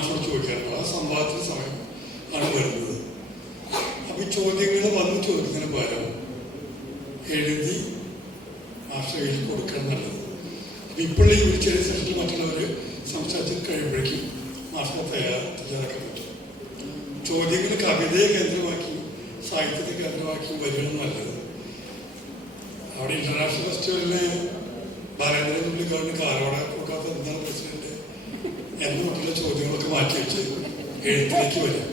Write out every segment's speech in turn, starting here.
മാഷോട് ചോദിക്കാറുണ്ട്. ആ സംവാദത്തിന് സമയം ആണ് വരുന്നത്. അപ്പം ഈ ചോദ്യങ്ങൾ വന്ന് ചോദിക്കുന്നതിന് പകരം എഴുതി മാഷയിൽ കൊടുക്കണം നല്ലത്. അപ്പം ഇപ്പോഴുള്ള ഈ ഒരു ചെറിയ സെഷനിൽ മറ്റുള്ളവർ സംസാരിച്ച് കഴിയുമ്പോഴേക്കും മാഷിനെ തയ്യാറാക്കാൻ പറ്റും. ചോദ്യങ്ങൾ കവിതയെ കേന്ദ്രമാക്കി സാഹിത്യത്തെ കേന്ദ്രമാക്കി വരികയാണ് നല്ലത്. അവിടെ ഇന്റർനാഷണൽ ഫെസ്റ്റിവലിന് ബാലേന്ദ്രൻ പുള്ളിക്കാരന് കാരോട കൊടുക്കാത്ത എന്താണ് പ്രസിഡന്റ് എന്നൊക്കെയുള്ള ചോദ്യങ്ങളൊക്കെ മാറ്റിവെച്ച് എഴുത്തിലേക്ക് വരും.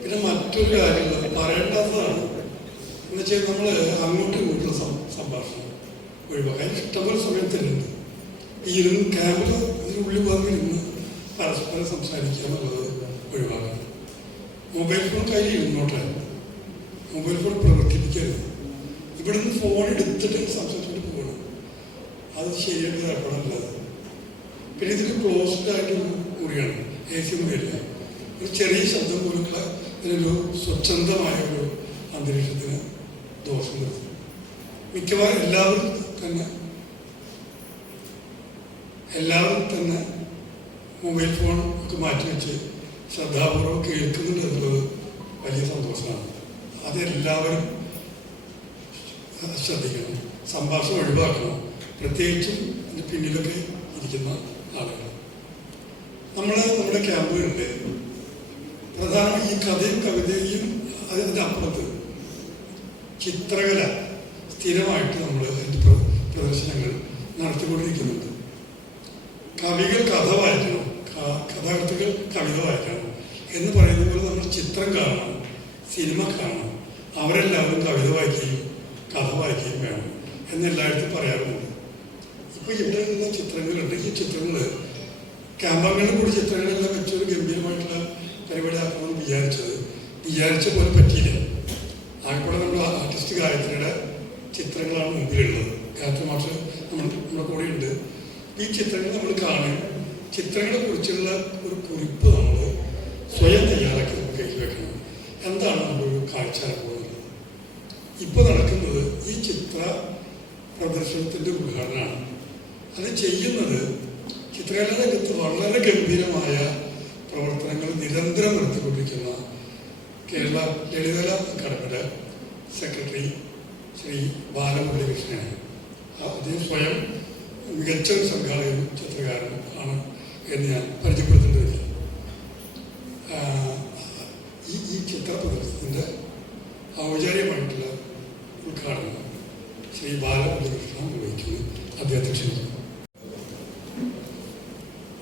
പിന്നെ മറ്റൊരു കാര്യം പറയേണ്ടാത്തതാണ് എന്ന് വെച്ചാൽ നമ്മൾ അങ്ങോട്ടും ഇങ്ങോട്ടുള്ള സംഭാഷണം ഒഴിവാക്കാൻ ഇഷ്ടംപോലെ സമയം തരുന്നുണ്ട്. ഈ ഇരുന്ന് ക്യാമറ ഇതിനുള്ളിൽ വന്നിരുന്ന് പരസ്പരം സംസാരിക്കുക എന്നുള്ളത് ഒഴിവാക്കണം. മൊബൈൽ ഫോൺ കയ്യിൽ ഇരുന്നോട്ടെ, മൊബൈൽ ഫോൺ പ്രവർത്തിപ്പിക്കരുത്. ഇവിടുന്ന് ഫോൺ എടുത്തിട്ട് സംസാരിച്ചിട്ട് പോകണം. അത് ശരിയായിട്ട് ഏർപ്പെടാനുള്ളത്. പിന്നെ ഇതിൽ ക്ലോസ്ഡ് ആയിട്ട് മുറിയാണ്, AC മുറിയല്ല. ഒരു ചെറിയ ശബ്ദം പോലുള്ള ഇതിനൊരു സ്വച്ഛന്തമായ ഒരു അന്തരീക്ഷത്തിന് ദോഷം വരുത്തും. മിക്കവാറും എല്ലാവരും തന്നെ മൊബൈൽ ഫോൺ ഒക്കെ മാറ്റിവെച്ച് ശ്രദ്ധാപൂർവ്വം കേൾക്കുന്നുണ്ട് എന്നുള്ളത് വലിയ സന്തോഷമാണ്. അതെല്ലാവരും ശ്രദ്ധിക്കണം, സംഭാഷണം ഒഴിവാക്കണം. പ്രത്യേകിച്ചും അതിന് പിന്നിലൊക്കെ ഇരിക്കുന്ന ആളുകൾ. നമ്മുടെ ക്യാമ്പുകളിൽ പ്രധാനം ഈ കഥയും കവിതയും അതിൻ്റെ അപ്പുറത്ത് ചിത്രകല സ്ഥിരമായിട്ട് നമ്മൾ അതിൻ്റെ പ്രദർശനങ്ങൾ നടത്തിക്കൊണ്ടിരിക്കുന്നുണ്ട്. കവികൾ കഥ വായിക്കണം, കഥാകൃത്തുകൾ കവിത വായിക്കണം എന്ന് പറയുന്ന പോലെ നമ്മൾ ചിത്രം കാണണം, സിനിമ കാണണം. അവരെല്ലാവരും കവിത വായിക്കുകയും കഥ വായിക്കുകയും വേണം എന്നെല്ലായിടത്തും പറയാറുണ്ട്. ഇപ്പോൾ ഇവിടെ നിന്ന ചിത്രങ്ങളുണ്ട്. ഈ ചിത്രങ്ങൾ ക്യാമ്പങ്ങളിൽ കൂടി ചിത്രങ്ങളെല്ലാം വെച്ചൊരു ഗംഭീരമായിട്ടുള്ള പരിപാടി ആക്കണമെന്ന് വിചാരിച്ച പോലെ പറ്റിയില്ല. ആയിക്കൂടെ നമ്മൾ ആർട്ടിസ്റ്റ് ഗായത്രിയുടെ ചിത്രങ്ങളാണ് മുമ്പിലുള്ളത്. ഗായത്രി മാഷ് നമ്മുടെ കൂടെ ഉണ്ട്. ഈ ചിത്രങ്ങൾ നമ്മൾ കാണും. ചിത്രങ്ങളെ കുറിച്ചുള്ള ഒരു കുറിപ്പ് നമ്മൾ സ്വയം തയ്യാറാക്കി നമ്മൾ കയ്യിൽ വെക്കണം. എന്താണ് നമ്മളൊരു കാഴ്ച പോകുന്നത്? ഇപ്പോൾ നടക്കുന്നത് ഈ ചിത്ര പ്രദർശനത്തിൻ്റെ ഉദ്ഘാടനമാണ്. അത് ചെയ്യുന്നത് ചിത്രകലാ രംഗത്ത് വളരെ ഗംഭീരമായ പ്രവർത്തനങ്ങൾ നിരന്തരം നടത്തിക്കൊണ്ടിരിക്കുന്ന കേരള ലളിതകലാ അക്കാദമിയുടെ സെക്രട്ടറി ശ്രീ ബാലമുരളീകൃഷ്ണനാണ്. അദ്ദേഹം സ്വയം മികച്ച ഒരു സംഘാടകനും ചിത്രകാരനും ആണ് എന്ന് ഞാൻ പരിചയപ്പെടുത്തേണ്ടതില്ല. ഈ ചിത്ര പ്രദർശനത്തിൻ്റെ ഔപചാരികമായിട്ടുള്ള ഉദ്ഘാടനം ശ്രീ ബാലമുരളീകൃഷ്ണൻ നിർവഹിക്കുന്നു. അദ്ദേഹത്തെ ക്ഷണിക്കുന്നു.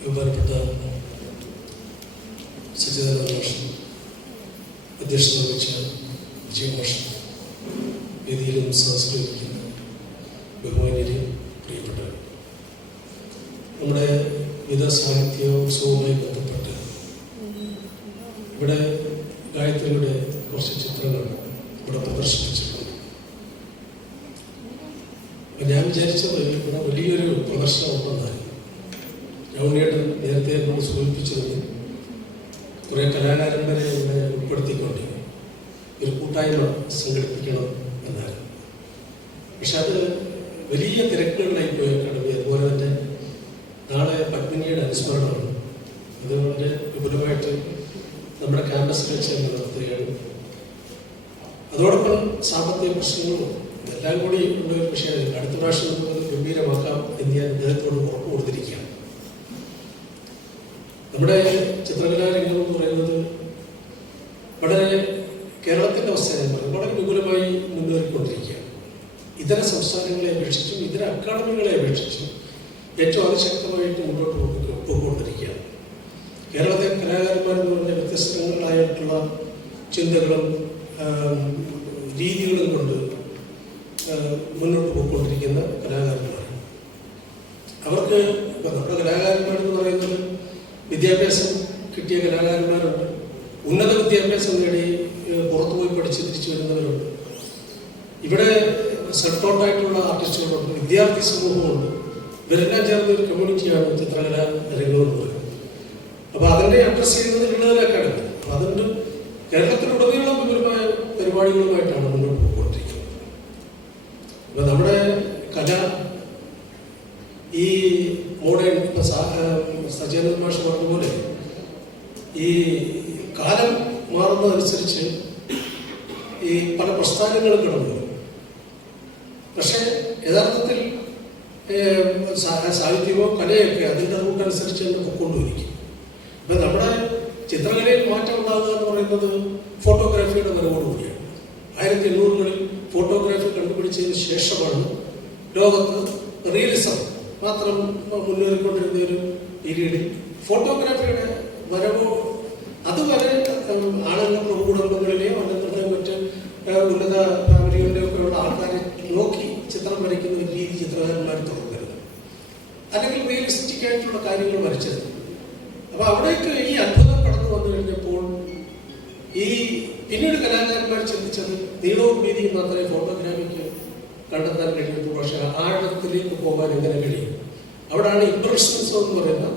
ബഹുമാനപ്പെട്ട സച്ചിദാനന്ദ മാഷ്, അധ്യക്ഷത വഹിച്ച വിജയ മാഷ്, വേദിയിലും സംസ്കരിക്കുന്ന ബഹുമാന്യരെ, പ്രിയപ്പെട്ടവർ, നമ്മുടെ വിവിധ സാഹിത്യോത്സവവുമായി ബന്ധപ്പെട്ട് ഇവിടെ ഗായത്രിയുടെ കുറച്ച് ചിത്രങ്ങൾ ഇവിടെ പ്രദർശിപ്പിച്ചിട്ടുണ്ട്. ഞാൻ വിചാരിച്ചത് ഇവിടെ വലിയൊരു പ്രദർശനം ഉണ്ടെന്നായിരുന്നു. രൗണിയേട്ടൻ നേരത്തെ നമ്മൾ സൂചിപ്പിച്ചത് കുറേ കലാകാരന്മാരെ ഇവിടെ ഉൾപ്പെടുത്തിക്കൊണ്ട് ഒരു കൂട്ടായ്മ സംഘടിപ്പിക്കണം എന്നായിരുന്നു. പക്ഷെ അത് വലിയ തിരക്കുകളിലായി പോയ അക്കാദമി. അതുപോലെ തന്നെ നാളെ പത്മിനിയുടെ അനുസ്മരണമാണ്. അത് വളരെ വിപുലമായിട്ട് നമ്മുടെ ക്യാമ്പസിൽ വെച്ച് നടത്തുകയാണ്. അതോടൊപ്പം സാമ്പത്തിക പ്രശ്നങ്ങളും എല്ലാം കൂടി ഉള്ള ഒരു വിഷയമാണ്. അടുത്ത പ്രാവശ്യം നമുക്ക് ഗംഭീരമാക്കാം എന്ന് ഞാൻ അദ്ദേഹത്തോട് ഉറപ്പ് കൊടുത്തിരിക്കുകയാണ്. നമ്മുടെ ചിത്രകലാ രംഗം എന്ന് പറയുന്നത് വളരെ കേരളത്തിൻ്റെ അവസ്ഥ ഞാൻ പറയുന്നത് വളരെ വിപുലമായി മുന്നേറിക്കൊണ്ടിരിക്കുകയാണ്. ഇതര സംസ്ഥാനങ്ങളെ അപേക്ഷിച്ചും ഇതര അക്കാദമികളെ അപേക്ഷിച്ചും ഏറ്റവും അതിശക്തമായിട്ട് മുന്നോട്ട് പോയിക്കൊണ്ടിരിക്കുകയാണ്. കേരളത്തിലെ കലാകാരന്മാരെന്ന് പറഞ്ഞ വ്യത്യസ്തങ്ങളായിട്ടുള്ള ചിന്തകളും രീതികളും കൊണ്ട് മുന്നോട്ട് പോയിക്കൊണ്ടിരിക്കുന്ന കലാകാരന്മാർ. അവർക്ക് നമ്മുടെ കലാകാരന്മാരെന്ന് പറയുന്നത് വിദ്യാഭ്യാസം കിട്ടിയ കലാകാരന്മാരുണ്ട്, ഉന്നത വിദ്യാഭ്യാസം നേടി പുറത്തുപോയി പഠിച്ച് തിരിച്ചു വരുന്നവരുണ്ട്, ഇവിടെ സെൽഫ് ടോട്ടായിട്ടുള്ള ആർട്ടിസ്റ്റുകളുണ്ട്, വിദ്യാർത്ഥി സമൂഹമുണ്ട്. ഇവരെല്ലാം ചേർന്ന ഒരു കമ്മ്യൂണിറ്റിയാണ് ചിത്രകലാ രംഗം എന്ന് പറയുന്നത്. അപ്പോൾ അതിൻ്റെ അഡ്രസ് ചെയ്യുന്നത് ലളിതകലാ അക്കാദമി. അപ്പോൾ അതുകൊണ്ട് കേരളത്തിലുടനീളം വിപുലമായ പരിപാടികളുമായിട്ടാണ് മുന്നോട്ട് പോയിക്കൊണ്ടിരിക്കുന്നത്. അപ്പോൾ നമ്മുടെ കല ഈ മോഡേൺ ഇപ്പം സജീവ മാഷ് പറഞ്ഞതുപോലെ വളർന്നതനുസരിച്ച് ഈ പല പ്രസ്ഥാനങ്ങളും കടന്നു വരും. പക്ഷെ യഥാർത്ഥത്തിൽ സാഹിത്യമോ കലയൊക്കെ അതിൻ്റെ റൂട്ടനുസരിച്ച് തന്നെ പൊക്കൊണ്ടുവരിക്കും. ഇപ്പം നമ്മുടെ ചിത്രകലയിൽ മാറ്റം ഉണ്ടാകുക എന്ന് പറയുന്നത് ഫോട്ടോഗ്രാഫിയുടെ വരവോടുകൂടിയാണ്. 1800-കളിൽ ഫോട്ടോഗ്രാഫി കണ്ടുപിടിച്ചതിന് ശേഷമാണ് ലോകത്ത് റിയലിസം മാത്രം മുന്നേറിക്കൊണ്ടിരുന്ന ഒരു പീരീഡിൽ ഫോട്ടോഗ്രാഫിയുടെ വരവോ അതുവരെ ആണുങ്ങൾ കുടുംബങ്ങളിലെയോ അല്ലെങ്കിൽ മറ്റ് ഉന്നത ഫാമിലികളിലെയോ ഒക്കെ ഉള്ള ആൾക്കാരെ നോക്കി ചിത്രം വരയ്ക്കുന്ന ഒരു രീതി ചിത്രകാരന്മാർ തുറക്കരുത്, അല്ലെങ്കിൽ റിയലിസ്റ്റിക് ആയിട്ടുള്ള കാര്യങ്ങൾ വരച്ചത്. അപ്പൊ അവിടേക്ക് ഈ അത്ഭുതം കടന്നു വന്നു കഴിഞ്ഞപ്പോൾ ഈ പിന്നീട് കലാകാരന്മാർ ചിന്തിച്ചത് നീളവും വീതിയും മാത്രമേ ഫോട്ടോഗ്രാഫിക്ക് കണ്ടെത്താൻ കഴിയുള്ളൂ. പക്ഷെ ആഴത്തിലേക്ക് പോകാൻ എങ്ങനെ കഴിയും? അവിടെയാണ് ഇംപ്രഷനിസം എന്ന് പറയുന്ന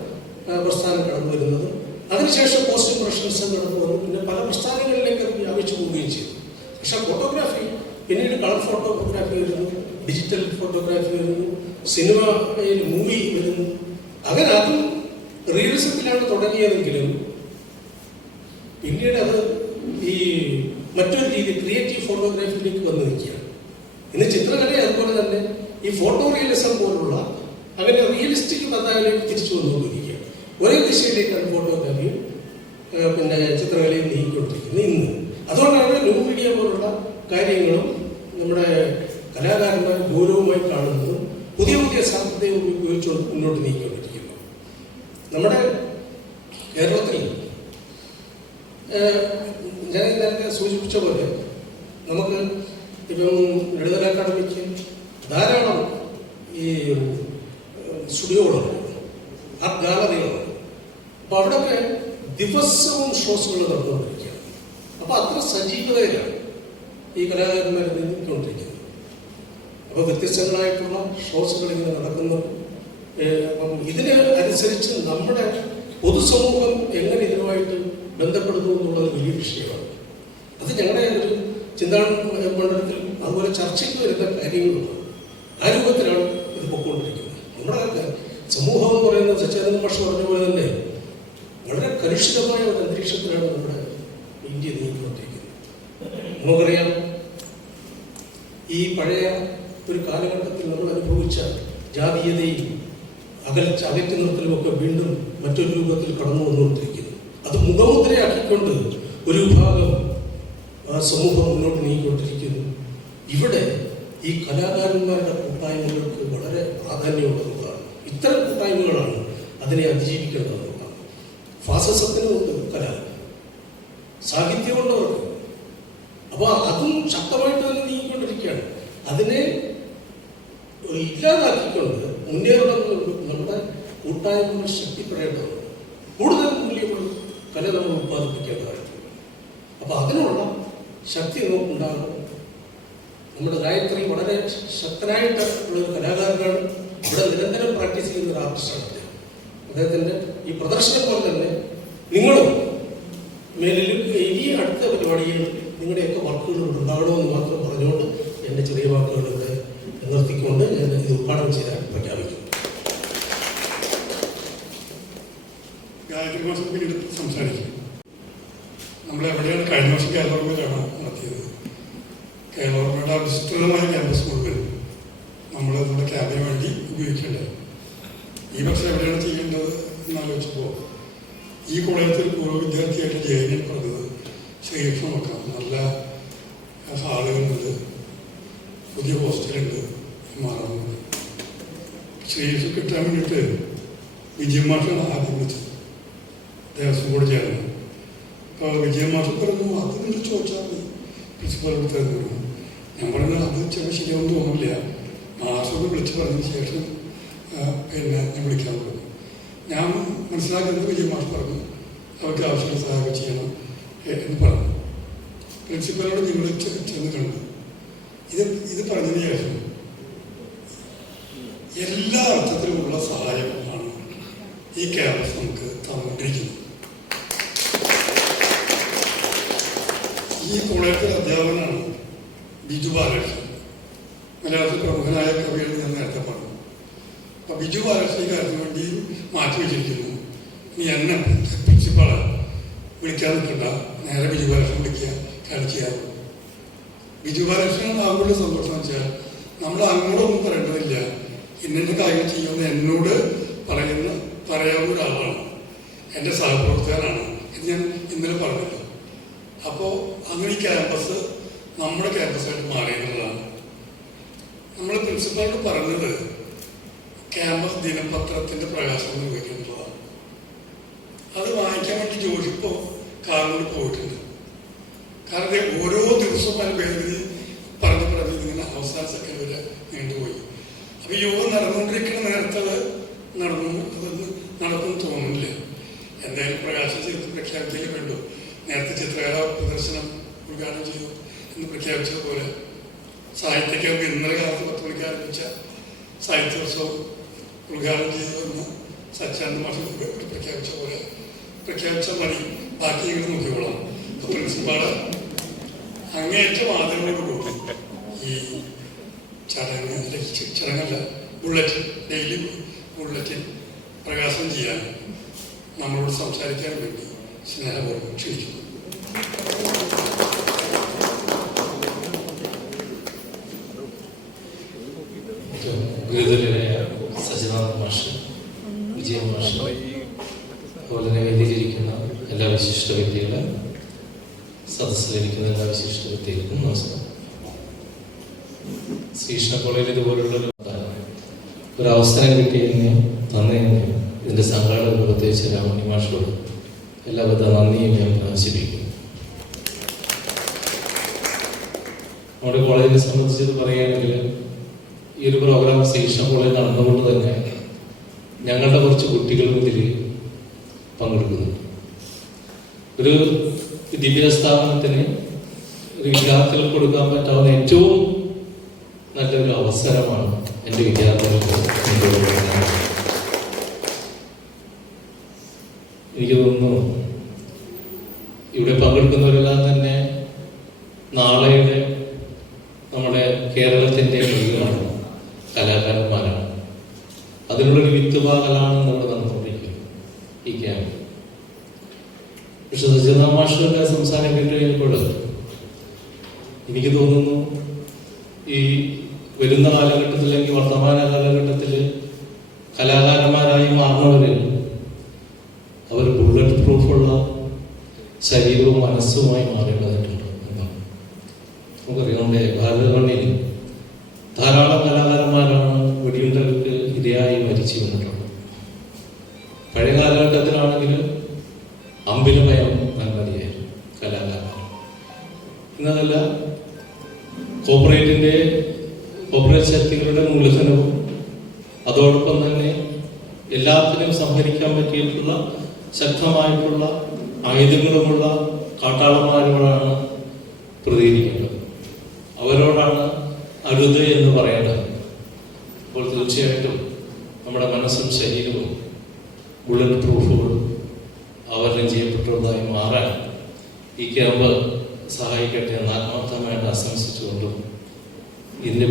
പ്രസ്ഥാനം കടന്നു വരുന്നത്. അതിനുശേഷം പോസ്റ്റ് ഇംപ്രഷനിസം കടന്നു വന്നു. പിന്നെ പല പ്രസ്ഥാനങ്ങളിലേക്ക് അത് വ്യാപിച്ചു പോവുകയും ചെയ്തു. പക്ഷെ ഫോട്ടോഗ്രാഫി പിന്നീട് കളർ ഫോട്ടോഗ്രാഫി വരുന്നു, ഡിജിറ്റൽ ഫോട്ടോഗ്രാഫി വരുന്നു, സിനിമയിൽ മൂവി വരുന്നു. അങ്ങനെ അതും റിയലിസത്തിലാണ് തുടങ്ങിയതെങ്കിലും പിന്നീട് അത് ഈ മറ്റൊരു രീതി ക്രിയേറ്റീവ് ഫോട്ടോഗ്രാഫിയിലേക്ക് വന്നു നിൽക്കുകയാണ്. ഇന്ന് ചിത്രകല അതുപോലെ തന്നെ ഈ ഫോട്ടോ റിയലിസം പോലുള്ള അങ്ങനെ റിയലിസ്റ്റിക് പദാവിലേക്ക് തിരിച്ചു വന്നുകൊണ്ടിരിക്കുകയാണ്. ഒരേ ദിശയിലേക്കാണ് ഫോട്ടോഗ്രാഫിയും പിന്നെ ചിത്രകലയും നീങ്ങിക്കൊണ്ടിരിക്കുന്നത് ഇന്ന്. അതുകൊണ്ടാണ് ന്യൂ മീഡിയ പോലുള്ള കാര്യങ്ങളും നമ്മുടെ കലാകാരന്മാർ ഗൗരവമായി കാണുന്നതും പുതിയ പുതിയ സാധ്യതകൾ ഉപയോഗിച്ച് മുന്നോട്ട് നീങ്ങിക്കൊണ്ടിരിക്കുന്നു. നമ്മുടെ കേരളത്തിൽ ഞാൻ നേരത്തെ സൂചിപ്പിച്ച പോലെ നമുക്ക് ഇപ്പം ലളിതകല അക്കാദമിക്ക് ധാരാളം ഈ സ്റ്റുഡിയോകളുണ്ട്, ആർട്ട് ഗാലറികളുണ്ട്. അപ്പൊ അവിടെയൊക്കെ ദിവസവും ഷോസുകൾ നടന്നുകൊണ്ടിരിക്കുകയാണ്. അപ്പൊ അത്ര സജീവതയിലാണ് ഈ കലാകാരന്മാർ നീങ്ങിക്കൊണ്ടിരിക്കുന്നത്. അപ്പൊ വ്യത്യസ്തങ്ങളായിട്ടുള്ള ഷോസുകൾ ഇങ്ങനെ നടക്കുന്നു. ഇതിന് അനുസരിച്ച് നമ്മുടെ പൊതുസമൂഹം എങ്ങനെ ഇതിനുമായിട്ട് ബന്ധപ്പെടുന്നു എന്നുള്ളത് വലിയ വിഷയമാണ്. അത് ഞങ്ങളുടെ ഒരു ചിന്താമണ്ഡലത്തിൽ അതുപോലെ ചർച്ചയ്ക്ക് വരുന്ന കാര്യങ്ങളുണ്ട്. ആ രൂപത്തിലാണ് ഇത് പൊയ്ക്കൊണ്ടിരിക്കുന്നത്. നമ്മുടെ സമൂഹം എന്ന് പറയുന്നത് സച്ചിദാനന്ദ മാഷ് പറഞ്ഞ പോലെ തന്നെ വളരെ കലുഷിതമായ ഒരു അന്തരീക്ഷത്തിലാണ് നമ്മുടെ ഇന്ത്യ നീങ്ങിക്കൊണ്ടിരിക്കുന്നത്. നമുക്കറിയാം, ഈ പഴയ ഒരു കാലഘട്ടത്തിൽ നമ്മൾ അനുഭവിച്ച ജാതീയതയും അകറ്റി നിർത്തലും ഒക്കെ വീണ്ടും മറ്റൊരു രൂപത്തിൽ കടന്നു വന്നുകൊണ്ടിരിക്കുന്നു. അത് മുഖമുദ്രയാക്കിക്കൊണ്ട് ഒരു വിഭാഗം സമൂഹം മുന്നോട്ട് നീങ്ങിക്കൊണ്ടിരിക്കുന്നു. ഇവിടെ ഈ കലാകാരന്മാരുടെ കൂട്ടായ്മകൾക്ക് വളരെ പ്രാധാന്യമുള്ളതാണ്. ഇത്തരം കൂട്ടായ്മകളാണ് അതിനെ അതിജീവിക്കേണ്ടതെന്നുള്ളതാണ്. ഫാസിസത്തിനുമുണ്ട് കല, സാഹിത്യമുള്ളവർക്ക്. അപ്പോൾ അതും ശക്തമായിട്ട് തന്നെ നീങ്ങിക്കൊണ്ടിരിക്കുകയാണ്. അതിനെ ഇല്ലാതാക്കിക്കൊണ്ട് മുന്നേറണമെന്ന് നമ്മുടെ കൂട്ടായ്മകൾ ശക്തിപ്പെടേണ്ടതുണ്ട്. കൂടുതൽ മൂല്യമുള്ള കല നമ്മൾ ഉത്പാദിപ്പിക്കേണ്ടതായിട്ടുണ്ട്. അപ്പൊ അതിനുള്ള ശക്തി നമുക്കുണ്ടാകണം. നമ്മുടെ ഗായത്രി വളരെ ശക്തനായിട്ട് ഉള്ളൊരു കലാകാരനാണ്. ഇവിടെ നിരന്തരം പ്രാക്ടീസ് ചെയ്യുന്ന ഒരു ആർട്ടിസ്റ്റാണ് അദ്ദേഹത്തിൻ്റെ ഈ പ്രദർശനം പോലെ തന്നെ നിങ്ങളും മേലിലും ഇനി അടുത്ത പരിപാടിയിൽ നിങ്ങളുടെയൊക്കെ വർക്കുകൾ ഉണ്ടാകണമെന്ന് മാത്രം പറഞ്ഞുകൊണ്ട് എൻ്റെ ചെറിയ വാക്കുകൾ ഇവിടെ നിർത്തിക്കൊണ്ട് ഞാൻ ഇത് ഉദ്ഘാടനം ചെയ്യാൻ പ്രഖ്യാപിക്കുന്നു. ഗായത്രി മാസം പിന്നീട് സംസാരിക്കും. നമ്മളെവിടെയാണ് കഴിഞ്ഞ വർഷം കേരളോർമ്മയിലാണ് നടത്തിയത്. കേരളോർമ്മയുടെ വിസ്തൃതമായ ക്യാമ്പസ് മുഴുവൻ നമ്മൾ നമ്മുടെ ക്യാമ്പിന് വേണ്ടി ഉപയോഗിക്കേണ്ടത്. ഈ വർഷം എവിടെയാണ് ചെയ്യേണ്ടത് എന്നാലോചിച്ചപ്പോൾ ഈ കോളേജിൽ പൂർവ്വ വിദ്യാർത്ഥിയായിട്ട് ജയനിൽ പറഞ്ഞത് ശ്രീകൃഷ്ണ നോക്കാം, നല്ല ഹാളുകളുണ്ട്, പുതിയ ഹോസ്റ്റലുണ്ട്, മാറുന്നുണ്ട്. ശ്രീകൃഷ്ണ കിട്ടാൻ വേണ്ടിയിട്ട് വിജയമാഷാണ് ആദ്യം വിളിച്ചത്, ദേവസ്വം ബോർഡ് ചേർന്ന്. അപ്പോൾ വിജയമാഷ് പറഞ്ഞു അത് നിങ്ങൾ ചോദിച്ചാൽ മതി, പ്രിൻസിപ്പൽ തരുന്നു. ഞാൻ പറഞ്ഞു അത് ചില ശരിയാണെന്ന് തോന്നില്ല, മാഷൊക്കെ വിളിച്ച് പറഞ്ഞതിന് ശേഷം പിന്നെ ഞാൻ വിളിക്കാൻ പോകും. ഞാൻ മനസ്സിലാക്കുന്നത് വിജയമാഷ് പറഞ്ഞു അവർക്ക് ആവശ്യമുള്ള സഹായം ചെയ്യണം എന്ന് പറഞ്ഞു. പ്രിൻസിപ്പലിനോട് നിങ്ങൾ ചെന്ന് കണ്ടു. ഇത് പറഞ്ഞതിന് ശേഷം എല്ലാ അർത്ഥത്തിലുമുള്ള സഹായമാണ് ഈ ക്യാമ്പസ് നമുക്ക് തന്നുകൊണ്ടിരിക്കുന്നത്. ഈ കോളേജിലെ അധ്യാപകനാണ് ബിജു ബാലകൃഷ്ണൻ, മലയാളത്തിൽ പ്രമുഖനായ കവിയാണ് ഞാൻ നേരത്തെ പറഞ്ഞു. അപ്പോൾ ബിജു ബാലകൃഷ്ണൻ ഈ കാര്യത്തിന് വേണ്ടി മാറ്റി വെച്ചിരിക്കുന്നു. ഇനി എന്നെ പ്രിൻസിപ്പാളാണ് വിളിക്കാൻ നിൽക്കണ്ട, നേരെ ബിജു ബാലകൃഷ്ണൻ വിളിക്കുക, കാണിക്കുക. ബിജു ബാലകൃഷ്ണൻ ആകുമ്പോൾ സന്തോഷം വെച്ചാൽ നമ്മൾ അങ്ങോട്ടൊന്നും പറയേണ്ടതില്ല, ഇന്ന കാര്യങ്ങൾ ചെയ്യുമെന്ന് എന്നോട് പറയാവുന്ന ഒരാളാണ്, എൻ്റെ സഹപ്രവർത്തകനാണ്. ഇത് ഞാൻ ഇന്നലെ പറഞ്ഞല്ലോ. അപ്പോൾ അങ്ങനെ ഈ ക്യാമ്പസ് നമ്മുടെ ക്യാമ്പസായിട്ട് മാറിയെന്നുള്ളതാണ്. നമ്മൾ പ്രിൻസിപ്പാളോട് പറഞ്ഞത് ക്യാമ്പസ് ദിനപത്രത്തിൻ്റെ പ്രകാശനം നിർവഹിക്കുന്നതാണ്. അത് വാങ്ങിക്കാൻ വേണ്ടി ജോഷിപ്പോൾ കാറിനോട് പോയിട്ടുണ്ട്. കാരണം ഓരോ ദിവസവും അതിന് ഭേദഗതി പറഞ്ഞ് ഇങ്ങനെ അവസാന സെക്കൻഡ് വരെ നീണ്ടുപോയി. അപ്പോൾ യോഗം നടന്നുകൊണ്ടിരിക്കുന്ന നേരത്തെ അതൊന്ന് നടക്കും തോന്നുന്നില്ല. എന്തായാലും പ്രകാശനം ചെയ്ത് പ്രഖ്യാപിക്കലേ വേണ്ടു. നേരത്തെ ചിത്രകല പ്രദർശനം ഉദ്ഘാടനം ചെയ്തു എന്ന് പ്രഖ്യാപിച്ചതുപോലെ സാഹിത്യക്കാർക്ക് ഇന്നലെ കാലത്ത് 10 മണിക്ക് ആരംഭിച്ച സാഹിത്യോത്സവം ഉദ്ഘാടനം ചെയ്തുവെന്ന് സച്ചാനന്ദ മാഷ് പ്രഖ്യാപിച്ച പോലെ പ്രഖ്യാപിച്ചാൽ മതി, ബാക്കി ഇങ്ങനെ നോക്കിക്കോളാം. പ്രിൻസിപ്പാള് അങ്ങേയറ്റം ആദരവോടുകൂടി ഈ ചടങ്ങല്ല ബുള്ളറ്റിൻ, ഡെയിലി ബുള്ളറ്റിൻ പ്രകാശനം ചെയ്യാൻ നമ്മളോട് സംസാരിക്കാൻ വേണ്ടി സ്നേഹപൂർവ്വം ക്ഷണിക്കുന്നു. ഗുരുതുല്യനായ സച്ചിദാനന്ദ മാഷ്, വിജയ മാഷ്, അതുപോലെ തന്നെ വേദിയിലിരിക്കുന്ന എല്ലാ വിശിഷ്ട വ്യക്തികളും, സദസ്സിലിരിക്കുന്ന എല്ലാ വിശിഷ്ട വ്യക്തികൾക്കും നമസ്കാരം. ശ്രീകൃഷ്ണ കോളേജിൽ ഇതുപോലുള്ള ഒരു അവസരം കിട്ടിയതിന് നന്ദിയുണ്ട്. ഇതിൻ്റെ സംഘാടകർ പ്രത്യേകിച്ച് രാമണി മാഷോട് എല്ലാവിധ നന്ദിയും ഞാൻ പ്രകാശിപ്പിക്കുന്നു. നമ്മുടെ കോളേജിനെ സംബന്ധിച്ചത് പറയുകയാണെങ്കിൽ ഈ ഒരു പ്രോഗ്രാം ശ്രീകൃഷ്ണ കോളേജ് നടന്നുകൊണ്ട് തന്നെ ഞങ്ങളുടെ കുറച്ച് കുട്ടികളും ഇതിൽ പങ്കെടുക്കുന്നു. ഒരു വിദ്യാഭ്യാസ സ്ഥാപനത്തിന് ഒരു വിദ്യാർത്ഥികൾക്ക് കൊടുക്കാൻ പറ്റാവുന്ന ഏറ്റവും നല്ലൊരു അവസരമാണ് എൻ്റെ വിദ്യാർത്ഥികൾക്ക്. എനിക്ക് തോന്നുന്നു ഇവിടെ പങ്കെടുക്കുന്നവരെല്ലാം തന്നെ നാളെയുടെ നമ്മുടെ കേരളത്തിൻ്റെ കഴിവാണ്, കലാകാരന്മാരാണ്. അതിനുള്ളൊരു വിത്തുപാകലാണ് നമ്മൾ നടന്നുകൊണ്ടിരിക്കുന്നത് ഈ ക്യാമ്പ്. പക്ഷെ സച്ചിദാനന്ദ മാഷുടെ സംസാരം കേട്ട് കഴിഞ്ഞപ്പോൾ എനിക്ക് തോന്നുന്നു ഈ വരുന്ന കാലഘട്ടത്തിൽ, അല്ലെങ്കിൽ വർത്തമാന കാലഘട്ടത്തിൽ കലാകാരന്മാരായി മാറുന്നവര് അവർ ബുള്ളറ്റ് പ്രൂഫുള്ള ശരീരവും മനസ്സുമായി മാറേണ്ടതായിട്ടുണ്ട് എന്നാണ് നമുക്കറിയാം. നമ്മുടെ ഭാരതമണ്ണിൽ ധാരാളം കലാകാരന്മാരാണ് വെടിയുണ്ടകൾക്ക് ഇരയായി മരിച്ചു വന്നിട്ടുള്ളത്. പഴയ കാലഘട്ടത്തിലാണെങ്കിൽ അമ്പിന് ഭയം നന്മതിയായിരുന്നു കലാകാരന്മാർ. എന്നതല്ല, കോർപ്പറേറ്റ് ശക്തികളുടെ മൂലധനവും അതോടൊപ്പം തന്നെ എല്ലാത്തിനും സംഹരിക്കാൻ പറ്റിയിട്ടുള്ള ശക്തമായിട്ടുള്ള ആയുധങ്ങളുമുള്ള കാട്ടാളന്മാരോടാണ് പ്രതികരിക്കേണ്ടത്. അവരോടാണ് അരുത് എന്ന് പറയേണ്ടത്. അപ്പോൾ തീർച്ചയായിട്ടും നമ്മുടെ മനസ്സും ശരീരവും ബുള്ളറ്റ് പ്രൂഫുകൾ ആവരണം ചെയ്യപ്പെട്ടതായി മാറാൻ ഈ ക്യാമ്പ് സഹായിക്കട്ടെ എന്ന് ആത്മാർത്ഥമായിട്ട് ആശംസിച്ചുകൊണ്ടും ഇതിൻ്റെ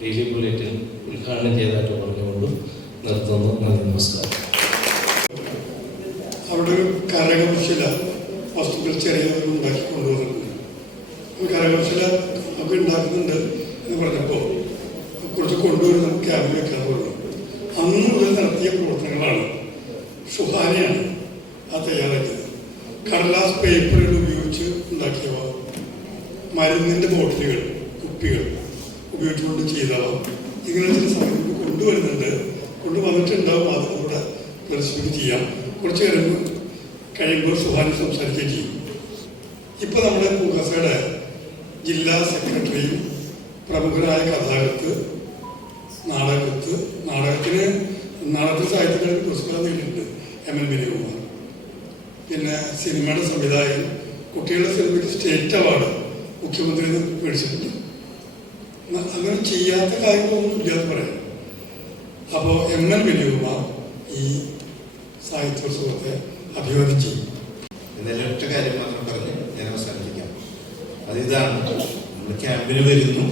ഡെയിലി ബുള്ളറ്റിൻ ഉദ്ഘാടനം ചെയ്തതായിട്ട് പറഞ്ഞുകൊണ്ടും നിർത്തുന്നു. നന്ദി, നമസ്കാരം. അവിടെ ഒരു കരകൗശല വസ്തുക്കൾ ചെറിയതൊക്കെ ഉണ്ടാക്കി കൊണ്ടുവന്നിട്ടുണ്ട്. കരകൗശല ഒക്കെ ഉണ്ടാക്കുന്നുണ്ട് എന്ന് പറഞ്ഞപ്പോൾ കുറച്ച് കൊണ്ടുവരുന്ന ക്യാമ്പിൽ വെക്കാൻ പറഞ്ഞു. അന്ന് മുതൽ നടത്തിയ പ്രവർത്തനങ്ങളാണ്. ഷുഹാനയാണ് അത് തയ്യാറാക്കിയത്. കടലാസ് പേപ്പറുകൾ ഉപയോഗിച്ച് ഉണ്ടാക്കിയവ, മരുന്നിൻ്റെ ബോട്ടിലുകൾ, കുപ്പികൾ ഉപയോഗിച്ചുകൊണ്ട് ചെയ്തവ, ഇങ്ങനെ ചില സമയത്ത് കൊണ്ടുവന്നിട്ടുണ്ടാവും. അത് കൂടെ പ്രദർശിപ്പിക്കുകയും ചെയ്യാം. കുറച്ച് കഴിയുമ്പോൾ ഷുഹാനി സംസാരിക്കുകയും ചെയ്യും. ഇപ്പോൾ നമ്മുടെ പൂക്കസയുടെ ജില്ലാ സെക്രട്ടറിയും പ്രമുഖരായ കഥാകൃത്ത്, നാടകത്തിന് സാഹിത്യത്തിന് പുരസ്കാരം നേടിയിട്ടുണ്ട് MN വിനയകുമാർ. പിന്നെ സിനിമയുടെ സംവിധായകൻ, കുട്ടികളുടെ സിനിമയ്ക്ക് സ്റ്റേറ്റ് അവാർഡ് മുഖ്യമന്ത്രി മേടിച്ചിട്ടുണ്ട്. അങ്ങനെ ചെയ്യാത്ത കാര്യങ്ങളൊന്നും ഇല്ലാതെ പറയാം. അപ്പോൾ MN വിനയകുമാർ ഈ സാഹിത്യോത്സവത്തെ അഭിവാദ്യം ചെയ്യും. എന്നാലും ഒറ്റ കാര്യം മാത്രം പറഞ്ഞ് ഞാൻ അവസാനിപ്പിക്കാം. അതിതാണ്, നമ്മൾ ക്യാമ്പിന് വരുന്നു,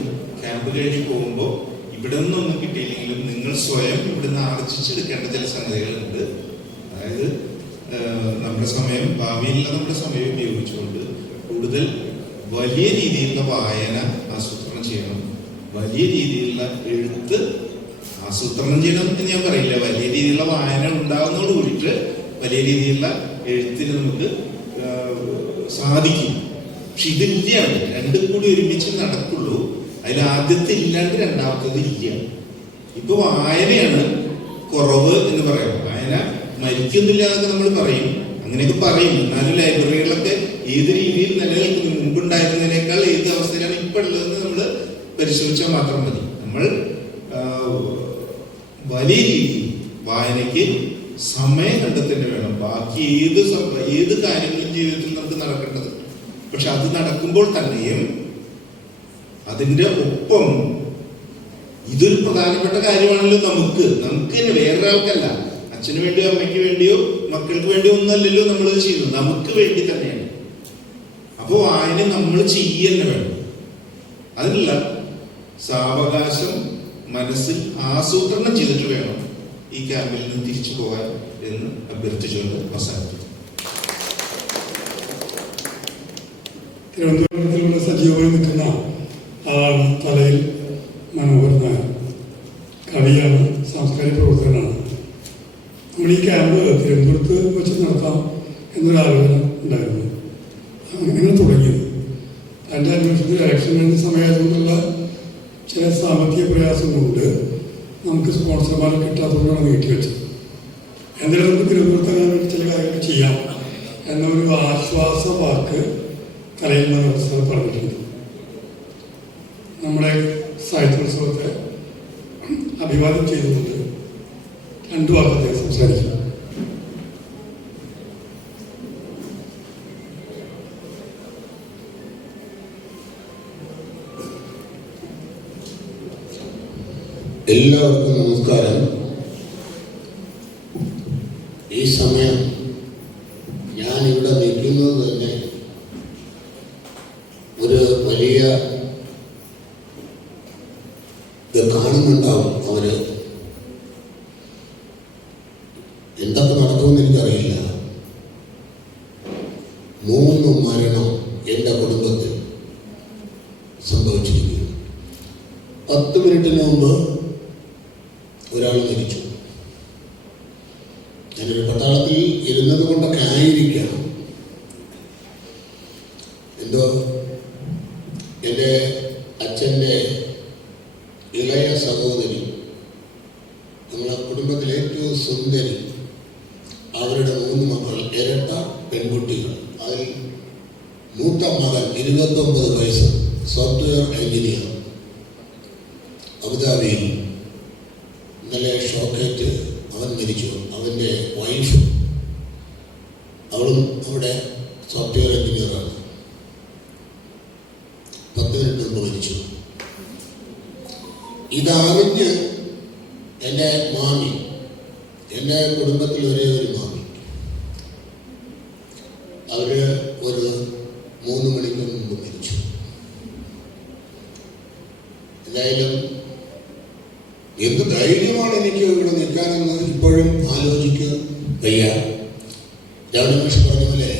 ക്യാമ്പ് കഴിഞ്ഞ് പോകുമ്പോൾ ഇവിടെ നിന്നൊന്നും കിട്ടിയില്ലെങ്കിലും നിങ്ങൾ സ്വയം ഇവിടുന്ന് ആർജിച്ചെടുക്കേണ്ട ചില സംഗതികളുണ്ട്. അതായത് നമ്മുടെ സമയം, ഭാവിയിലുള്ള നമ്മുടെ സമയം ഉപയോഗിച്ചുകൊണ്ട് കൂടുതൽ വലിയ രീതിയിലുള്ള വായന ആസൂത്രണം ചെയ്യണം, വലിയ രീതിയിലുള്ള എഴുത്ത് ആസൂത്രണം ചെയ്യണം എന്ന് ഞാൻ പറയില്ല. വലിയ രീതിയിലുള്ള വായന ഉണ്ടാകുന്നതോട് കൂടിയിട്ട് വലിയ രീതിയിലുള്ള എഴുത്തിന് നമുക്ക് സാധിക്കും. പക്ഷെ ഇതില്ലാണ്, രണ്ടും കൂടി ഒരുമിച്ച് നടക്കുള്ളൂ. അതിൽ ആദ്യത്തെ ഇല്ലാണ്ട് രണ്ടാമത്തത് ഇല്ല. ഇപ്പൊ വായനയാണ് കുറവ് എന്ന് പറയാം. വായന മരിക്കുന്നില്ല എന്നൊക്കെ നമ്മൾ പറയും, അങ്ങനെയൊക്കെ പറയും. എന്നാലും ലൈബ്രറികളൊക്കെ ഏത് രീതിയിൽ നിലനിൽക്കുന്നു, മുമ്പുണ്ടായിരുന്നതിനേക്കാൾ ഏത് അവസ്ഥയിലാണ് ഇപ്പൊ ഉള്ളതെന്ന് നമ്മൾ പരിശോധിച്ചാൽ മാത്രം മതി. നമ്മൾ വലിയ രീതിയിൽ വായനയ്ക്ക് സമയം കണ്ടെത്തേണ്ടി വേണം. ബാക്കി ഏത് കാര്യങ്ങളും ജീവിതത്തിൽ നമുക്ക് നടക്കേണ്ടത്. പക്ഷെ അത് നടക്കുമ്പോൾ തന്നെയും അതിന്റെ ഒപ്പം ഇതൊരു പ്രധാനപ്പെട്ട കാര്യമാണല്ലോ നമുക്ക് തന്നെ, വേറൊരാൾക്കല്ല. അച്ഛന് വേണ്ടിയോ അമ്മയ്ക്ക് വേണ്ടിയോ മക്കൾക്ക് വേണ്ടിയോ ഒന്നല്ലല്ലോ നമ്മളിത് ചെയ്യുന്നത്, നമുക്ക് വേണ്ടി തന്നെയാണ്. അപ്പൊ വായന നമ്മൾ ചെയ്യുന്ന വേണം. അതിനുള്ള സാവകാശം മനസ്സിൽ ആസൂത്രണം ചെയ്തിട്ട് വേണം ഈ ക്യാമ്പിൽ നിന്ന് തിരിച്ചു പോകാൻ എന്ന് അഭ്യർത്ഥിച്ചുകൊണ്ട് അവസാനിപ്പിക്കും. തിരുവനന്തപുരത്തിലൂടെ സജീവമായി നിൽക്കുന്ന ആളാണ് തലയിൽ മനോഹർ നായർ. കവിയാണ്, സാംസ്കാരിക പ്രവർത്തകനാണ്. നമ്മൾ ഈ ക്യാമ്പ് തിരുവനന്തപുരത്ത് വെച്ച് നടത്താം എന്നൊരു ആലോചന ഉണ്ടായിരുന്നു. അങ്ങനെ തുടങ്ങിയത്. അതിൻ്റെ അന്വേഷണത്തിൽ ഇലക്ഷൻ കഴിഞ്ഞ സമയമായതുകൊണ്ടുള്ള ചില സാമ്പത്തിക പ്രയാസം കൊണ്ട് നമുക്ക് സ്പോൺസർമാരെ കിട്ടാത്തതുകൊണ്ടാണ് നീട്ടിവെച്ചത്. എന്തായാലും നമുക്ക് തിരുവനന്തപുരത്ത് ചില കാര്യങ്ങൾ ചെയ്യാം എന്നൊരു ആശ്വാസ വാക്ക് കലയിൽ മനോഹർ പറഞ്ഞിട്ടുണ്ട്. നമ്മുടെ സാഹിത്യോത്സവത്തെ അഭിവാദ്യം ചെയ്തുകൊണ്ട് രണ്ടു വാക്കത്തെ സംസാരിക്കും. എല്ലാവർക്കും നമസ്കാരം. ഈ സമയം ഞാനിവിടെ നിൽക്കുന്നത് തന്നെ ഒരു വലിയ ഇത് കാണുന്നുണ്ടാവും. അവര് എന്തൊക്കെ നടക്കുമെന്ന് എനിക്കറിയില്ല. 3 മരണം എൻ്റെ കുടുംബത്തിൽ സംഭവിച്ചിരിക്കുന്നു. 10 മിനിറ്റിന് മുമ്പ് ഒരാൾ മരിച്ചു. ഞാനൊരു പട്ടാളത്തിൽ ഇരുന്നത് കൊണ്ടൊക്കെ ആയിരിക്കാം എന്തോ എൻ്റെ അച്ഛൻ്റെ ഇളയ സഹോദരി, നമ്മളെ കുടുംബത്തിലെ ഏറ്റവും സുന്ദരി, അവരുടെ 3 മക്കൾ, ഇരട്ട പെൺകുട്ടികൾ. അതിൽ മൂത്ത മകൻ 29 വയസ്സ്, സോഫ്റ്റ്വെയർ എഞ്ചിനീയർ, അബുദാബിയിൽ. ഇന്നലെ ഷോക്കേറ്റ് അവൻ മരിച്ചു. അവൻ്റെ വൈഫ്, അവളും അവിടെ സോഫ്റ്റ്വെയർ എഞ്ചിനീയറാണ്. 10 മിനിറ്റ് മുമ്പ് മരിച്ചു. ഇതറിഞ്ഞ് എൻ്റെ മാമി, എൻ്റെ കുടുംബത്തിൽ ഒരേ ഒരു മാമി, അവര് ഒരു 3 മണിക്കൂർ മുമ്പ് മരിച്ചു. എന്തായാലും എന്ത് ധൈര്യമാണ് എനിക്ക് ഇവിടെ നിൽക്കാനെന്ന് ഇപ്പോഴും ആലോചിക്കുക വയ്യ. രാമകൃഷ്ണൻ പറഞ്ഞ പോലെ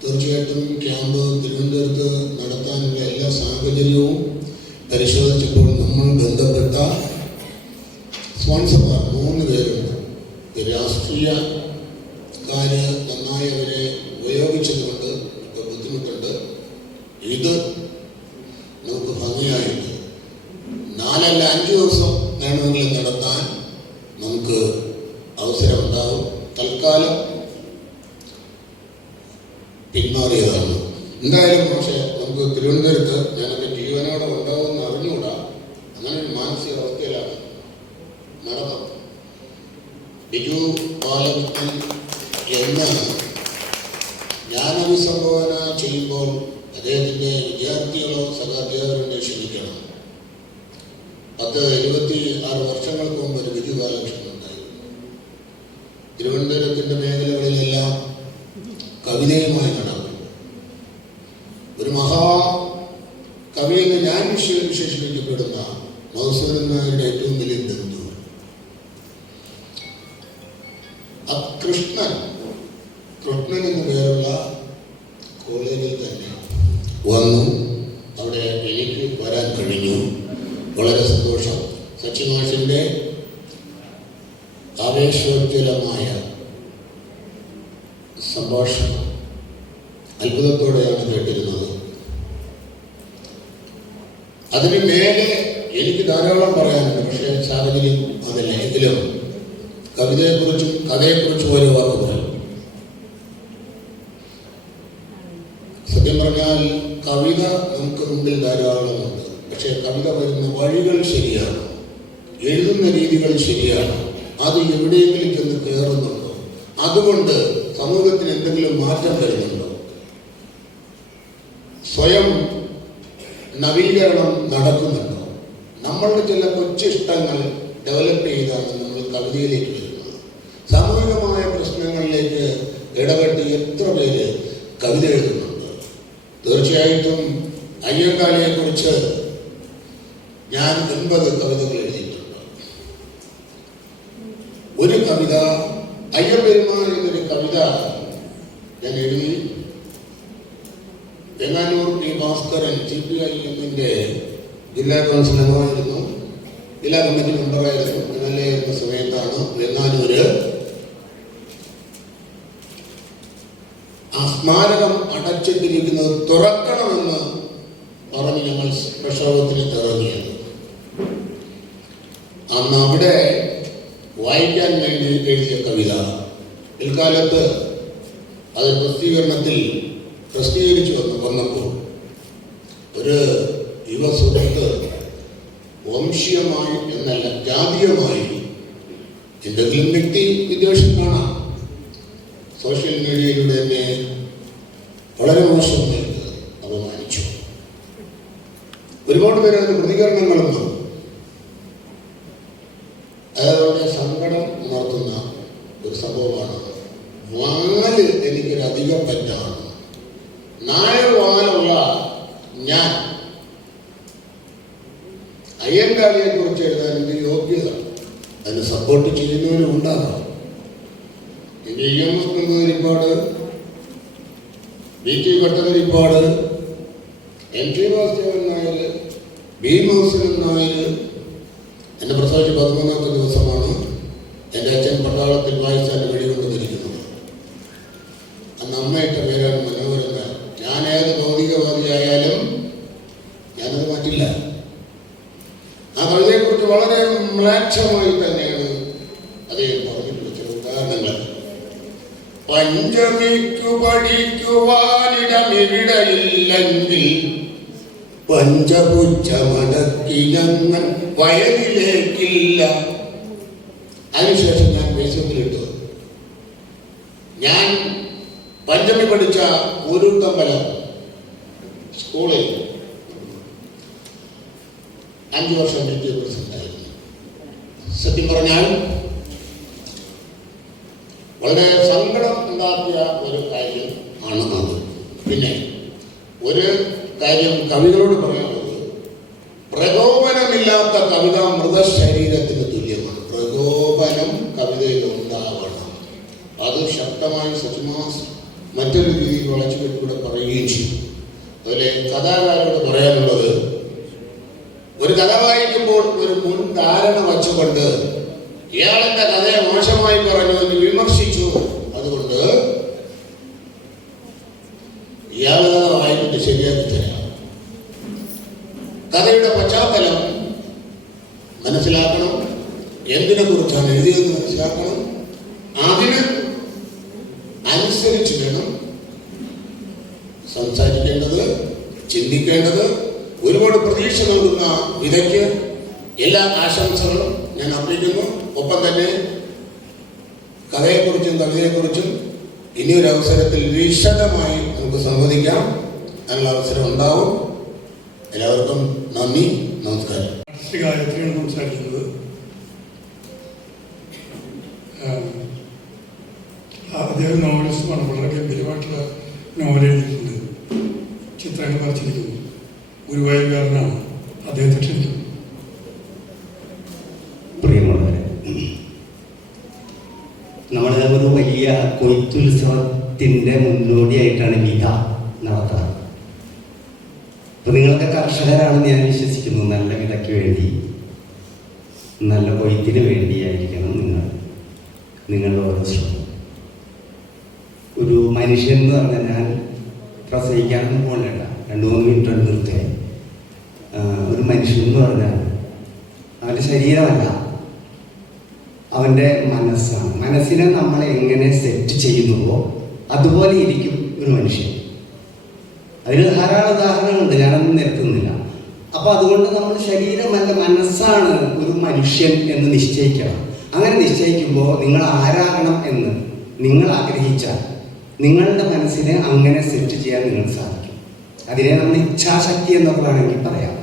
തീർച്ചയായിട്ടും ക്യാമ്പ് തിരുവനന്തപുരത്ത് നടത്താനുള്ള എല്ലാ സാഹചര്യവും പരിശോധിച്ചപ്പോൾ നമ്മൾ ബന്ധപ്പെട്ട സ്പോൺസർമാർ 3 പേരുണ്ട്. രാഷ്ട്രീയക്കാര് നന്നായി അവരെ ഉപയോഗിച്ചതുകൊണ്ട് ഇപ്പോൾ ബുദ്ധിമുട്ടുണ്ട്. ഇത് നമുക്ക് ഭംഗിയായിട്ട് 4 അല്ല 5 ദിവസം വേണമെങ്കിലും നടത്താൻ നമുക്ക് അവസരമുണ്ടാകും. തൽക്കാലം പിന്മാറിയതാണ്. എന്തായാലും പക്ഷേ നമുക്ക് തിരുവനന്തപുരത്ത് ഞാനൊക്കെ ജീവനോടെ ഉണ്ടാവുമെന്ന് അറിഞ്ഞുകൂടാ. അങ്ങനെ ഒരു മാനസികാവസ്ഥയിലാണ് നടന്നത്. ബിജു ബാലകൃഷ്ണൻ എന്ന ജ്ഞാനവിസംബോധന ചെയ്യുമ്പോൾ അദ്ദേഹത്തിൻ്റെ വിദ്യാർത്ഥികളോ സഹാധ്യാപകരുടെ ക്ഷണിക്കണം. 76 വർഷങ്ങൾക്ക് മുമ്പ് ഒരു ബിജു ബാലകൃഷ്ണൻ ഉണ്ടായിരുന്നു. തിരുവനന്തപുരത്തിൻ്റെ മേഖലകളിലെല്ലാം കവിതയുമായി നടന്നു. ഒരു മഹാ കവിയെന്ന് ഞാൻ വിശേഷിപ്പിക്കപ്പെടുന്ന മധുസൂദൻ നായരുടെ ഏറ്റവും വലിയ ബന്ധു. കൃഷ്ണൻ എന്ന് പേരുള്ള കോളേജിൽ തന്നെ വന്നു. അവിടെ എനിക്ക് വരാൻ കഴിഞ്ഞു. വളരെ സന്തോഷം. സച്ചിമാഷിൻ്റെ ആവേശോജ്വലമായ സംഭാഷണം അത്ഭുതത്തോടെയാണ് കേട്ടിരുന്നത്. അതിന് മേലെ എനിക്ക് ധാരാളം പറയാനുണ്ട്. പക്ഷേ സാഹചര്യം അതല്ല. എങ്കിലും കവിതയെക്കുറിച്ചും കഥയെക്കുറിച്ചും ഓരോ വാക്ക് പറയും. സത്യം പറഞ്ഞാൽ കവിത നമുക്ക് മുമ്പിൽ ധാരാളമുണ്ട്. പക്ഷേ കവിത വരുന്ന വഴികൾ ശരിയാണ്, എഴുതുന്ന രീതികൾ ശരിയാണ്. അത് എവിടെയെങ്കിലും ചെന്ന് കയറുന്നുണ്ടോ? അതുകൊണ്ട് സമൂഹത്തിന് എന്തെങ്കിലും മാറ്റം വരുന്നുണ്ടോ? സ്വയം നവീകരണം നടക്കുന്നുണ്ടോ? നമ്മളുടെ ചില കൊച്ചിഷ്ടങ്ങൾ ഡെവലപ്പ് ചെയ്താണ് നമ്മൾ കവിതയിലേക്ക് വരുന്നത്. സാമൂഹികമായ പ്രശ്നങ്ങളിലേക്ക് ഇടപെട്ട് എത്ര പേര് കവിത എഴുതുന്നുണ്ട്? തീർച്ചയായിട്ടും അയ്യങ്കാളിയെ കുറിച്ച് ഞാൻ 80 കവിതകൾ എഴുതിയിട്ടുണ്ട്. ഒരു കവിത, അയ്യപ്പെരുമാൾ എന്നൊരു കവിത ഞാൻ എഴുതി. വെങ്ങാനൂർ പി ഭാസ്കരൻ CPIM-ന്റെ ജില്ലാ കൗൺസിലറായിരുന്നു, ജില്ലാ കമ്മിറ്റി മെമ്പറായിരുന്നു. MLA എന്ന സമയത്താണ് വെങ്ങാനൂര് ആ സ്മാരകം അടച്ചിട്ടിരിക്കുന്നത് തുറക്കണമെന്ന് പറഞ്ഞ് ഞങ്ങൾ പ്രക്ഷോഭത്തിന് ഇറങ്ങിയത്. അന്ന് അവിടെ വായിക്കാൻ വേണ്ടി എഴുതിയ കവിത പിൽക്കാലത്ത് അത് പ്രസിദ്ധീകരിച്ചു വന്നപ്പോൾ ഒരു യുവ സുഹൃത്ത് വംശീയമായി എന്നല്ല ജാതീയമായി എന്തെങ്കിലും വ്യക്തി വിദ്വേഷം കാണാം, സോഷ്യൽ മീഡിയയിലൂടെ തന്നെ വളരെ മോശം അപമാനിച്ചു. ഒരുപാട് പേര് അതിന് പ്രതികരണങ്ങളും വന്നു. അതവരുടെ സങ്കടം ഉണർത്തുന്ന ഒരു സംഭവമാണ്. വാല് എനിക്കൊരധികം പറ്റാണ്. നായർ വാലുള്ള ഞാൻ അയ്യങ്കാളിയെ കുറിച്ച് എഴുതാൻ എൻ്റെ യോഗ്യത, അതിന് സപ്പോർട്ട് ചെയ്യുന്നവരും ഉണ്ടാകാം. എൻ്റെ EMS Namboodiripad, VT Bhattathiripad, NT Vasudevan Nair, B Mohan Nair. എന്നെ പ്രസവിച്ച് 13ാമത്തെ ദിവസമാണ് എൻ്റെ അച്ഛൻ പട്ടാളത്തിൽ വായിച്ചാൻ്റെ വെടികൊണ്ട് ധരിക്കുന്നത്. അന്ന് അമ്മയിട്ട പേരാണ് മനോഹരൻ. ഞാൻ ഏത് ഭൗതികവാദിയായാലും ഞാനത് മാറ്റില്ല. ആ കവിതയെക്കുറിച്ച് വളരെ മ്ലേച്ഛമായി തന്നെയാണ് അദ്ദേഹം പറഞ്ഞിട്ടുള്ള ചില ഉദാഹരണങ്ങൾ. പഞ്ചമിക്കു പഠിക്കുവാനിടമിവിടയില്ലെങ്കിൽ പഞ്ചപുച്ഛമടക്കി ഞങ്ങൾ വയലിലേക്കില്ല. അതിനുശേഷം ഞാൻ ഫേസ്ബുക്കിലിട്ടു, ഞാൻ പഞ്ചമി പഠിച്ച ഊരൂത്തമ്പലം സ്കൂളിൽ 5 വർഷം പ്രസിഡന്റായിരുന്നു. സത്യം പറഞ്ഞാൽ വളരെ സങ്കടം ഉണ്ടാക്കിയ ഒരു കാര്യം ആണ് അത്. പിന്നെ ഒരു കാര്യം കവികളോട് പറയാനുള്ളത്, പ്രകോപനമില്ലാത്ത കവിത മൃതശരീരത്തിന് തുല്യമാണ്. പ്രകോപനം കവിതയിൽ ഉണ്ടാവണം. അത് ശക്തമായി സച്ചിമാസ് മറ്റൊരു രീതിയിൽ വളച്ചുകെട്ടിലൂടെ പറയുകയും ചെയ്യും. അതുപോലെ കഥാകാരോട് പറയാനുള്ളത്, ഒരു കഥ വായിക്കുമ്പോൾ ഒരു മുൻധാരണ വച്ചുകൊണ്ട് ഇയാളെന്റെ കഥയെ മോശമായി പറഞ്ഞു എന്ന് വിമർശിച്ചു, അതുകൊണ്ട് ഇയാളെ കഥ വായിച്ചിട്ട് ശരിയാക്കി തരാം. കഥയുടെ പശ്ചാത്തലം മനസ്സിലാക്കണം, എന്തിനെ കുറിച്ചാണ് എഴുതിയതെന്ന് മനസ്സിലാക്കണം. അതിന് അനുസരിച്ച് വേണം സംസാരിക്കേണ്ടത്, ചിന്തിക്കേണ്ടത്. ഒരുപാട് പ്രതീക്ഷ നൽകുന്ന വിധയ്ക്ക് എല്ലാ ആശംസകളും ഞാൻ അർപ്പിക്കുന്നു. ഒപ്പം തന്നെ കഥയെക്കുറിച്ചും കവിതയെക്കുറിച്ചും ഇനിയൊരു അവസരത്തിൽ വിശദമായി നമുക്ക് സംവദിക്കാം. അതിനുള്ള അവസരം ഉണ്ടാവും. എല്ലാവർക്കും നന്ദി, നമസ്കാരം. ഗായത്രിയാണ് സംസാരിക്കുന്നത്. അദ്ദേഹം നോവലിസ്റ്റുമാണ്. വളരെ ഗംഭീരമായിട്ടുള്ള നോവൽ എഴുതിയിട്ടുണ്ട്, ചിത്രങ്ങൾ വരച്ചിരിക്കുന്നു. ഗുരുവായൂരുകാരനാണ്. അദ്ദേഹത്തെ ക്ഷണിക്കുന്നു. നമ്മൾ ഒരു വലിയ കൊയ്ത്തുത്സവത്തിൻ്റെ മുന്നോടിയായിട്ടാണ് വിത നടത്താറ്. അപ്പോൾ നിങ്ങളൊക്കെ കർഷകരാണെന്ന് ഞാൻ വിശ്വസിക്കുന്നു. നല്ല വിതയ്ക്ക് വേണ്ടി, നല്ല കൊയ്ത്തിന് വേണ്ടിയായിരിക്കണം നിങ്ങളുടെ ഓരോ ശ്രമം. ഒരു മനുഷ്യൻ എന്ന് പറഞ്ഞാൽ, ഞാൻ പ്രസവിക്കാനൊന്നും പോകണ്ട, 2-3 മിനിറ്റ് കൊണ്ട് നിർത്തുക. ഒരു മനുഷ്യൻ എന്ന് പറഞ്ഞാൽ അവൻ്റെ ശരീരമല്ല, അവൻ്റെ മനസ്സാണ്. മനസ്സിനെ നമ്മൾ എങ്ങനെ സെറ്റ് ചെയ്യുന്നുവോ അതുപോലെ ഇരിക്കും ഒരു മനുഷ്യൻ. അതിന് ധാരാളം ഉദാഹരണങ്ങളുണ്ട്, ഞാനൊന്നും നിരത്തുന്നില്ല. അപ്പോൾ അതുകൊണ്ട് നമ്മൾ ശരീരമല്ല, മനസ്സാണ് ഒരു മനുഷ്യൻ എന്ന് നിശ്ചയിക്കണം. അങ്ങനെ നിശ്ചയിക്കുമ്പോൾ നിങ്ങൾ ആരാകണം എന്ന് നിങ്ങൾ ആഗ്രഹിച്ചാൽ നിങ്ങളുടെ മനസ്സിനെ അങ്ങനെ സെറ്റ് ചെയ്യാൻ നിങ്ങൾക്ക് സാധിക്കും. അതിനെ നമ്മൾ ഇച്ഛാശക്തി എന്നൊക്കെ വേണമെങ്കിൽ പറയാം.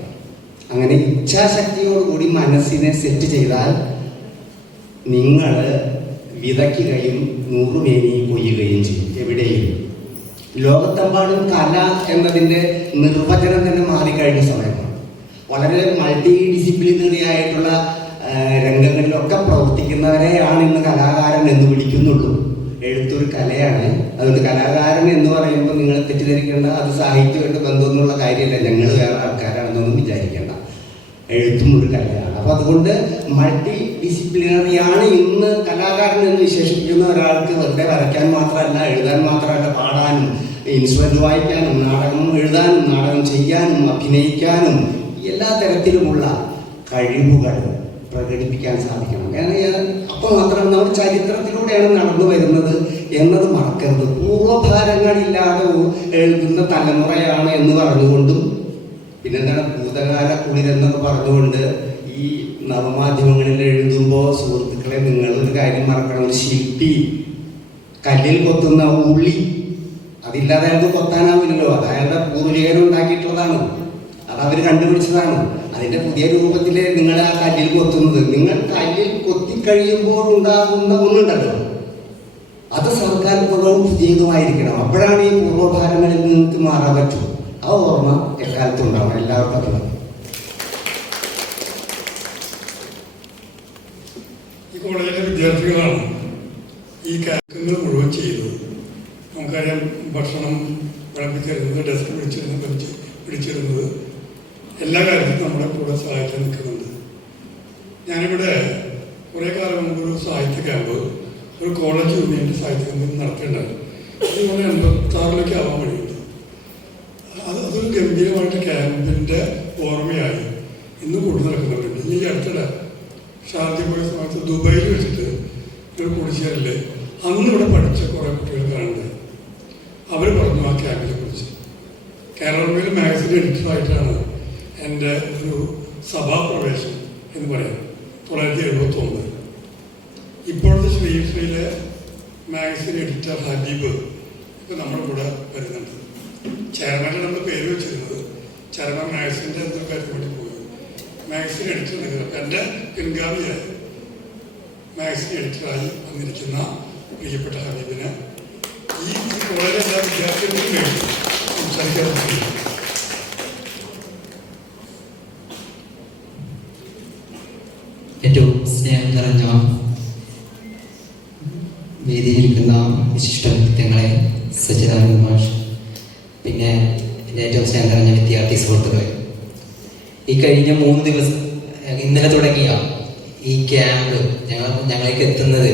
അങ്ങനെ ഇച്ഛാശക്തിയോടുകൂടി മനസ്സിനെ സെറ്റ് ചെയ്താൽ നിങ്ങൾ വിതയ്ക്കുകയും 100 മേനിയും കൊയ്യുകയും ചെയ്യും. എവിടെയും ലോകത്തെമ്പാടും കല എന്നതിൻ്റെ നിർവചനം തന്നെ മാറിക്കഴിഞ്ഞ സമയമാണ്. വളരെ മൾട്ടി ഡിസിപ്ലിനറി ആയിട്ടുള്ള രംഗങ്ങളിലൊക്കെ പ്രവർത്തിക്കുന്നവരെയാണ് ഇന്ന് കലാകാരൻ എന്ന് വിളിക്കുന്നുള്ളൂ. എഴുത്തൊരു കലയാണ്. അതുകൊണ്ട് കലാകാരൻ എന്ന് പറയുമ്പോൾ നിങ്ങൾ തെറ്റിദ്ധരിക്കേണ്ട, അത് സാഹിത്യമായിട്ട് ബന്ധമൊന്നുമുള്ള കാര്യമല്ല. ഞങ്ങൾ വേറെ ആൾക്കാരാണെന്നൊന്നും വിചാരിക്കേണ്ട. എഴുത്തും ഒരു കലയാണ്. അപ്പോൾ അതുകൊണ്ട് മൾട്ടി ഡിസിപ്ലിനറിയാണ് ഇന്ന് കലാകാരൻ എന്ന് വിശേഷിപ്പിക്കുന്ന ഒരാൾക്ക്. വെറുതെ വരയ്ക്കാൻ മാത്രമല്ല, എഴുതാൻ മാത്രമല്ല, പാടാനും ഇൻസ്ട്രുമെന്റ് വായിക്കാനും, നാടകം എഴുതാനും, നാടകം ചെയ്യാനും, അഭിനയിക്കാനും എല്ലാ തരത്തിലുമുള്ള കഴിവുകൾ പ്രകടിപ്പിക്കാൻ സാധിക്കണം. അപ്പോൾ മാത്രമല്ല നമ്മൾ ചരിത്രത്തിലൂടെയാണ് നടന്നു വരുന്നത് എന്നത് മറക്കരുത്. പൂർവ്വഭാരങ്ങളില്ലാതെ എഴുതുന്ന തലമുറയാണ് എന്ന് പറഞ്ഞുകൊണ്ടും, പിന്നെന്താണ് ഭൂതകാല കുളിരെന്നൊക്കെ പറഞ്ഞുകൊണ്ട് ഈ നവമാധ്യമങ്ങളിൽ എഴുതുമ്പോൾ സുഹൃത്തുക്കളെ, നിങ്ങളൊരു കാര്യം മറക്കണം. ഒരു ശില്പി കല്ലിൽ കൊത്തുന്ന ഉള്ളി, അതില്ലാതെ അയാൾക്ക് കൊത്താനാവില്ലല്ലോ. അത് അയാളുടെ പൂർവികരുണ്ടാക്കിയിട്ടുള്ളതാണ്, അത് അവർ കണ്ടുപിടിച്ചതാണ്. അതിൻ്റെ പുതിയ രൂപത്തിൽ നിങ്ങൾ ആ കല്ലിൽ കൊത്തുന്നത്, നിങ്ങൾ കല്ലിൽ കൊത്തിക്കഴിയുമ്പോൾ ഉണ്ടാകുന്ന ഒന്നുണ്ടല്ലോ, അത് സർക്കാർ പൂർവ്വം പുതിയതുമായിരിക്കണം. അപ്പോഴാണ് ഈ പൂർവ്വഭാരങ്ങളിൽ നിങ്ങൾക്ക് മാറാൻ പറ്റൂ. ആ ഓർമ്മ എക്കാലത്തും ഉണ്ടാവണം എല്ലാവർക്കും. അറിയാം. ഈ കോളേജിലെ വിദ്യാർത്ഥികളാണ് ഈ കാര്യങ്ങൾ മുഴുവൻ ചെയ്തത്. നമുക്കറിയാം, ഭക്ഷണം വിളമ്പിച്ചിരുന്നത്, ഡെസ്ക് പിടിച്ചിരുന്നത്, എല്ലാ കാര്യത്തിലും നമ്മുടെ കൂടെ സഹായിക്കാൻ നിൽക്കുന്നുണ്ട്. ഞാനിവിടെ കുറേ കാലം മുമ്പ് ഒരു സാഹിത്യ ക്യാമ്പ്, ഒരു കോളേജ് യൂണിയൻ്റെ സാഹിത്യ ക്യാമ്പ് നടത്തേണ്ടത്. അതുകൊണ്ട് 86 ആവാൻ വഴിയുണ്ട്. അതൊരു ഗംഭീരമായിട്ട് ക്യാമ്പിൻ്റെ ഓർമ്മയായി ഇന്ന് കൊണ്ടു നടക്കുന്നവരുണ്ട്. ഈ അടുത്തിടെ ഷാർജ പോയ സമയത്ത് ദുബായിൽ വെച്ചിട്ട് ഒരു കൂടിച്ചേരൽ അന്ന് ഇവിടെ പഠിച്ച കുറേ കുട്ടികൾ കാണുന്നത്. അവർ പറഞ്ഞു ആ ക്യാമ്പിനെ കുറിച്ച്. കേരള മാഗസിൻ എഡിറ്ററായിട്ടാണ് എൻ്റെ ഒരു സഭാപ്രവേശം എന്ന് പറയാം, 1979. ഇപ്പോഴത്തെ ശ്രീയിലെ മാഗസിൻ എഡിറ്റർ ഹബീബ് ഇപ്പം നമ്മുടെ കൂടെ വരുന്നുണ്ട്. ചെയർമാൻ്റെ നമ്മൾ പേര് വെച്ചിരുന്നത് ചെയർമാൻ മാഗസിൻ്റെ എന്തൊരു കാര്യത്തിന് വേണ്ടി പോയി. മാഗസിൻ എഡിറ്റർ നിങ്ങൾ എൻ്റെ പിൻഗാമിയായി മാഗസിൻ എഡിറ്ററായി വന്നിരിക്കുന്ന പ്രിയപ്പെട്ട ഹബീബിന് ഈ കോളേജിലെ എല്ലാ വിദ്യാർത്ഥികൾക്കും വേണ്ടി സംസാരിക്കാൻ പറ്റും. ഏറ്റവും സ്നേഹം നിറഞ്ഞ വേദിയിലിരിക്കുന്ന വിശിഷ്ട വ്യക്തിത്വങ്ങളെ, സച്ചിദാനന്ദ മാഷ്, പിന്നെ എൻ്റെ ഏറ്റവും സ്നേഹം നിറഞ്ഞ വിദ്യാർത്ഥി സുഹൃത്തുക്കളെ, ഈ കഴിഞ്ഞ 3 ദിവസം ഇന്നലെ തുടങ്ങിയ ഈ ക്യാമ്പ് ഞങ്ങൾക്ക് എത്തുന്നത്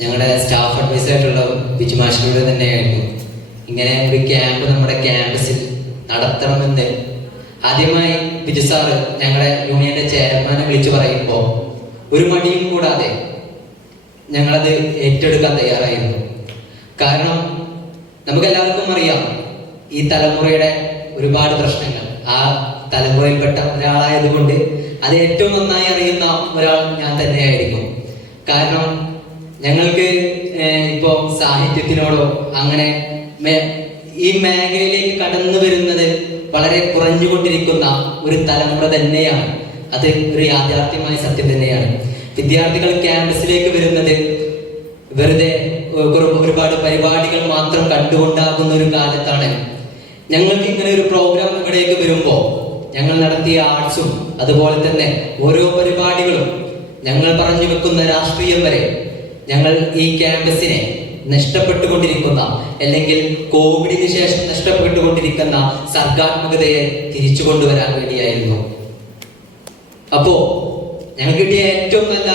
ഞങ്ങളുടെ സ്റ്റാഫ് അഡ്വൈസറായിട്ടുള്ള ബിജു മാഷിലൂടെ തന്നെയായിരുന്നു. ഇങ്ങനെ ഒരു ക്യാമ്പ് നമ്മുടെ ക്യാമ്പസിൽ നടത്തണമെന്ന് ആദ്യമായി ബിജു സാറ് ഞങ്ങളുടെ യൂണിയന്റെ ചെയർമാനെ വിളിച്ചു പറയുമ്പോൾ ഒരു മടിയും കൂടാതെ ഞങ്ങളത് ഏറ്റെടുക്കാൻ തയ്യാറായിരുന്നു. കാരണം നമുക്കെല്ലാവർക്കും അറിയാം, ഈ തലമുറയുടെ ഒരുപാട് പ്രശ്നങ്ങൾ ആ തലമുറയിൽപ്പെട്ട ഒരാളായതുകൊണ്ട് അത് ഏറ്റവും നന്നായി അറിയുന്ന ഒരാൾ ഞാൻ തന്നെയായിരിക്കും. കാരണം ഞങ്ങൾക്ക് ഇപ്പോ സാഹിത്യത്തിനോടോ അങ്ങനെ ഈ മേഖലയിലേക്ക് കടന്നു വരുന്നത് വളരെ കുറഞ്ഞുകൊണ്ടിരിക്കുന്ന ഒരു തലമുറ തന്നെയാണ്. അത് ഒരു യാഥാർത്ഥ്യമായ സത്യം തന്നെയാണ്. വിദ്യാർത്ഥികൾ ക്യാമ്പസിലേക്ക് വരുന്നത് വെറുതെ ഒരുപാട് പരിപാടികൾ മാത്രം കണ്ടുകൊണ്ടാകുന്ന ഒരു കാലത്താണ്. ഞങ്ങൾക്ക് ഇങ്ങനെ ഒരു പ്രോഗ്രാം ഇവിടേക്ക് വരുമ്പോൾ ഞങ്ങൾ നടത്തിയ ആർട്സും അതുപോലെ തന്നെ ഓരോ പരിപാടികളും, ഞങ്ങൾ പറഞ്ഞു വെക്കുന്ന രാഷ്ട്രീയം വരെ ഞങ്ങൾ ഈ ക്യാമ്പസിനെ നഷ്ടപ്പെട്ടുകൊണ്ടിരിക്കുന്ന, അല്ലെങ്കിൽ കോവിഡിന് ശേഷം നഷ്ടപ്പെട്ടുകൊണ്ടിരിക്കുന്ന സർഗാത്മകതയെ തിരിച്ചു കൊണ്ടുവരാൻ വേണ്ടിയായിരുന്നു. അപ്പോ ഞങ്ങൾക്ക് കിട്ടിയ ഏറ്റവും നല്ല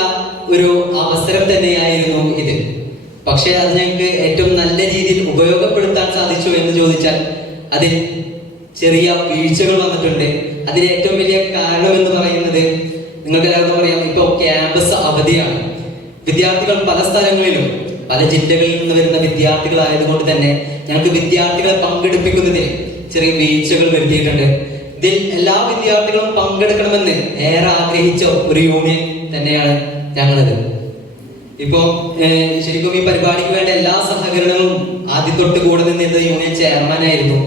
ഒരു അവസരം തന്നെയായിരുന്നു ഇത്. പക്ഷെ അത് ഞങ്ങൾക്ക് ഏറ്റവും നല്ല രീതിയിൽ ഉപയോഗപ്പെടുത്താൻ സാധിച്ചു എന്ന് ചോദിച്ചാൽ അതിൽ ചെറിയ വീഴ്ചകൾ വന്നിട്ടുണ്ട്. അതിന് ഏറ്റവും വലിയ കാരണം എന്ന് പറയുന്നത്, നിങ്ങൾക്ക് എല്ലാവർക്കും അറിയാം, ഇപ്പോൾ ക്യാമ്പസ് അവധിയാണ്. വിദ്യാർത്ഥികൾ പല സ്ഥലങ്ങളിലും പല ജില്ലകളിൽ നിന്ന് വരുന്ന വിദ്യാർത്ഥികളായതുകൊണ്ട് തന്നെ ഞങ്ങൾക്ക് വിദ്യാർത്ഥികളെ പങ്കെടുപ്പിക്കുന്നതിന് ചെറിയ വീഴ്ചകൾ വരുത്തിയിട്ടുണ്ട്. ഇതിൽ എല്ലാ വിദ്യാർത്ഥികളും പങ്കെടുക്കണമെന്ന് ഏറെ ആഗ്രഹിച്ച ഒരു യൂണിയൻ തന്നെയാണ് ഞങ്ങളത്. ഇപ്പോ ശരിക്കും ഈ പരിപാടിക്ക് വേണ്ട എല്ലാ സഹകരണങ്ങളും ആദ്യം തൊട്ട് കൂടെ നിന്നിരുന്ന യൂണിയൻ ചെയർമാനായിരുന്നു.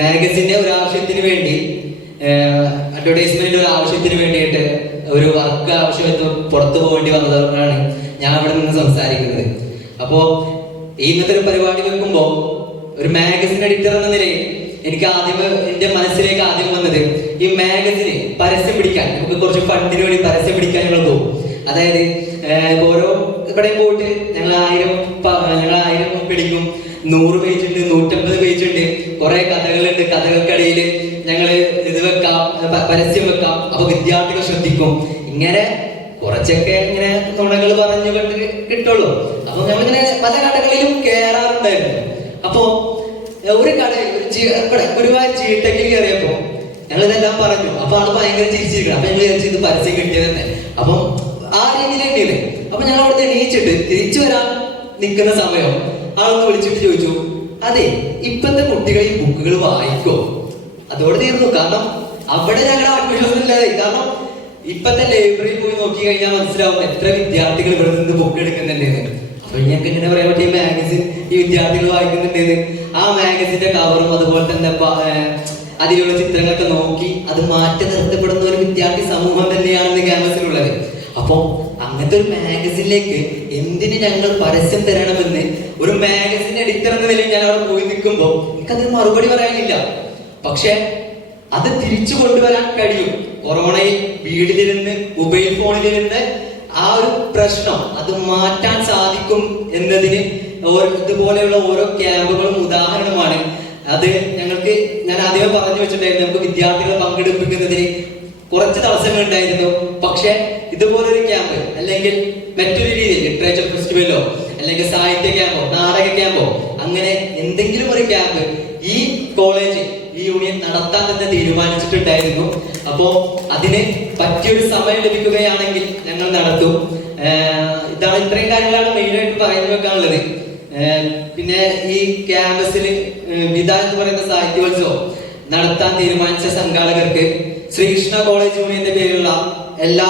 മാഗസിന്റെ ഒരു ആവശ്യത്തിന് വേണ്ടി, അഡ്വർടൈസ്മെന്റിന്റെ ഒരു ആവശ്യത്തിന് വേണ്ടിയിട്ട് ഒരു വർക്ക് ആവശ്യമായിട്ട് പുറത്തു പോകേണ്ടി വന്നതുകൊണ്ടാണ് ഞാൻ അവിടെ നിന്ന് സംസാരിക്കുന്നത്. അപ്പോ ഇന്നത്തെ ഒരു പരിപാടി വെക്കുമ്പോ ഒരു മാഗസിൻ എഡിറ്റർ എന്ന നിലയിൽ എനിക്ക് ആദ്യം എന്റെ മനസ്സിലേക്ക് ആദ്യം വന്നത്, ഈ മാഗസിന് പരസ്യം പിടിക്കാൻ, നമുക്ക് കുറച്ച് ഫണ്ടിന് വേണ്ടി പരസ്യം പിടിക്കാൻ ഞങ്ങൾ പോകും. അതായത് ഓരോ ഇവിടെ പോയിട്ട് ഞങ്ങൾ 1000 പിടിക്കും. 100 പേജ് ഉണ്ട്, 150 പേജ് ഉണ്ട്, കുറെ കഥകളുണ്ട്. കഥകൾക്കിടയിൽ ഞങ്ങൾ ഇത് വെക്കാം, പരസ്യം വെക്കാം. അപ്പൊ വിദ്യാർത്ഥികൾ ശ്രദ്ധിക്കും. ഇങ്ങനെ കുറച്ചൊക്കെ ഇങ്ങനെ നുണകൾ പറഞ്ഞു കൊണ്ട് കിട്ടുള്ളൂ. അപ്പൊ ഞങ്ങളിങ്ങനെ പല കടകളിലും കയറാറുണ്ടായിരുന്നു. അപ്പോ ഒരു കടയിൽ ഒരുപാട് ചീട്ടക്കിൽ കയറിയപ്പോ ഞങ്ങൾ ഇതെല്ലാം പറഞ്ഞു. അപ്പൊ ആള് ഭയങ്കര ചിരിച്ചിരിക്കണം. അപ്പൊ ഞങ്ങൾ വിചാരിച്ചു ഇത് പരസ്യം കിട്ടിയത് തന്നെ. അപ്പം ആ രീതിയിലുണ്ട്. അപ്പൊ ഞങ്ങൾ അവിടുത്തെ എണീച്ചിട്ട് തിരിച്ചു വരാൻ നിൽക്കുന്ന സമയം ആളൊന്ന് വിളിച്ചിട്ട് ചോദിച്ചു, അതെ ഇപ്പത്തെ കുട്ടികൾ ഈ ബുക്കുകൾ വായിക്കോ? അതോടെ തീർന്നു. കാരണം അവിടെ ഞങ്ങളുടെ ആത്മവിശ്വാസം ഇല്ലാതെ. കാരണം ഇപ്പത്തെ ലൈബ്രറിയിൽ പോയി നോക്കി കഴിഞ്ഞാൽ മനസ്സിലാവും എത്ര വിദ്യാർത്ഥികൾ ഇവിടെ നിന്ന് ബുക്ക് എടുക്കുന്നുണ്ടെന്ന്. അപ്പൊ ഞങ്ങൾക്ക് ഇങ്ങനെ പറയാൻ പറ്റിയ മാഗസിൻ ഈ വിദ്യാർത്ഥികൾ വായിക്കുന്നുണ്ടെന്ന്. ആ മാഗസിന്റെ കവറും അതുപോലെ തന്നെ അതിലുള്ള ചിത്രങ്ങളൊക്കെ നോക്കി അത് മാറ്റി നിർത്തപ്പെടുന്ന ഒരു വിദ്യാർത്ഥി സമൂഹം തന്നെയാണ് ക്യാമ്പസിലുള്ളത്. അപ്പൊ അങ്ങനത്തെ ഒരു മാഗസിനിലേക്ക് എന്തിന് ഞങ്ങൾ പരസ്യം തരണമെന്ന് ഒരു മാഗസിൻ എഡിറ്റർ എന്ന നിലയിൽ ഞാൻ അവിടെ പോയി നിൽക്കുമ്പോൾ എനിക്കതിന് മറുപടി പറയാനില്ല. പക്ഷെ അത് തിരിച്ചു കൊണ്ടുവരാൻ കഴിയും. കൊറോണയിൽ വീട്ടിലിരുന്ന് മൊബൈൽ ഫോണിലിരുന്ന് ആ ഒരു പ്രശ്നം അത് മാറ്റാൻ സാധിക്കും എന്നതിന് ഇതുപോലെയുള്ള ഓരോ ക്യാമ്പുകളും ഉദാഹരണമാണ്. അത് ഞങ്ങൾക്ക് ഞാൻ ആദ്യമേ പറഞ്ഞു വെച്ചിട്ടുണ്ടായിരുന്നു, നമുക്ക് വിദ്യാർത്ഥികളെ പങ്കെടുപ്പിക്കുന്നതിന് കുറച്ച് തടസ്സങ്ങൾ ഉണ്ടായിരുന്നു. പക്ഷെ ഇതുപോലൊരു ക്യാമ്പ് അല്ലെങ്കിൽ മറ്റൊരു രീതിയിൽ ലിറ്ററേച്ചർ ഫെസ്റ്റിവലോ അല്ലെങ്കിൽ സാഹിത്യ ക്യാമ്പോ നാടക ക്യാമ്പോ അങ്ങനെ എന്തെങ്കിലും ഒരു ക്യാമ്പ് ഈ കോളേജ് ഈ യൂണിയൻ നടത്താൻ തന്നെ തീരുമാനിച്ചിട്ടുണ്ടായിരുന്നു. അപ്പോ അതിന് പറ്റിയൊരു സമയം ലഭിക്കുകയാണെങ്കിൽ ഞങ്ങൾ നടത്തും. ഇത്രയും കാര്യങ്ങളാണ് മെയിനായിട്ട് പറഞ്ഞു വെക്കാനുള്ളത്. പിന്നെ ഈ ക്യാമ്പസിൽ വിത എന്ന് പറയുന്ന സാഹിത്യോത്സവം നടത്താൻ തീരുമാനിച്ച സംഘാടകർക്ക് ശ്രീകൃഷ്ണ കോളേജ് യൂണിയന്റെ പേരിലുള്ള എല്ലാ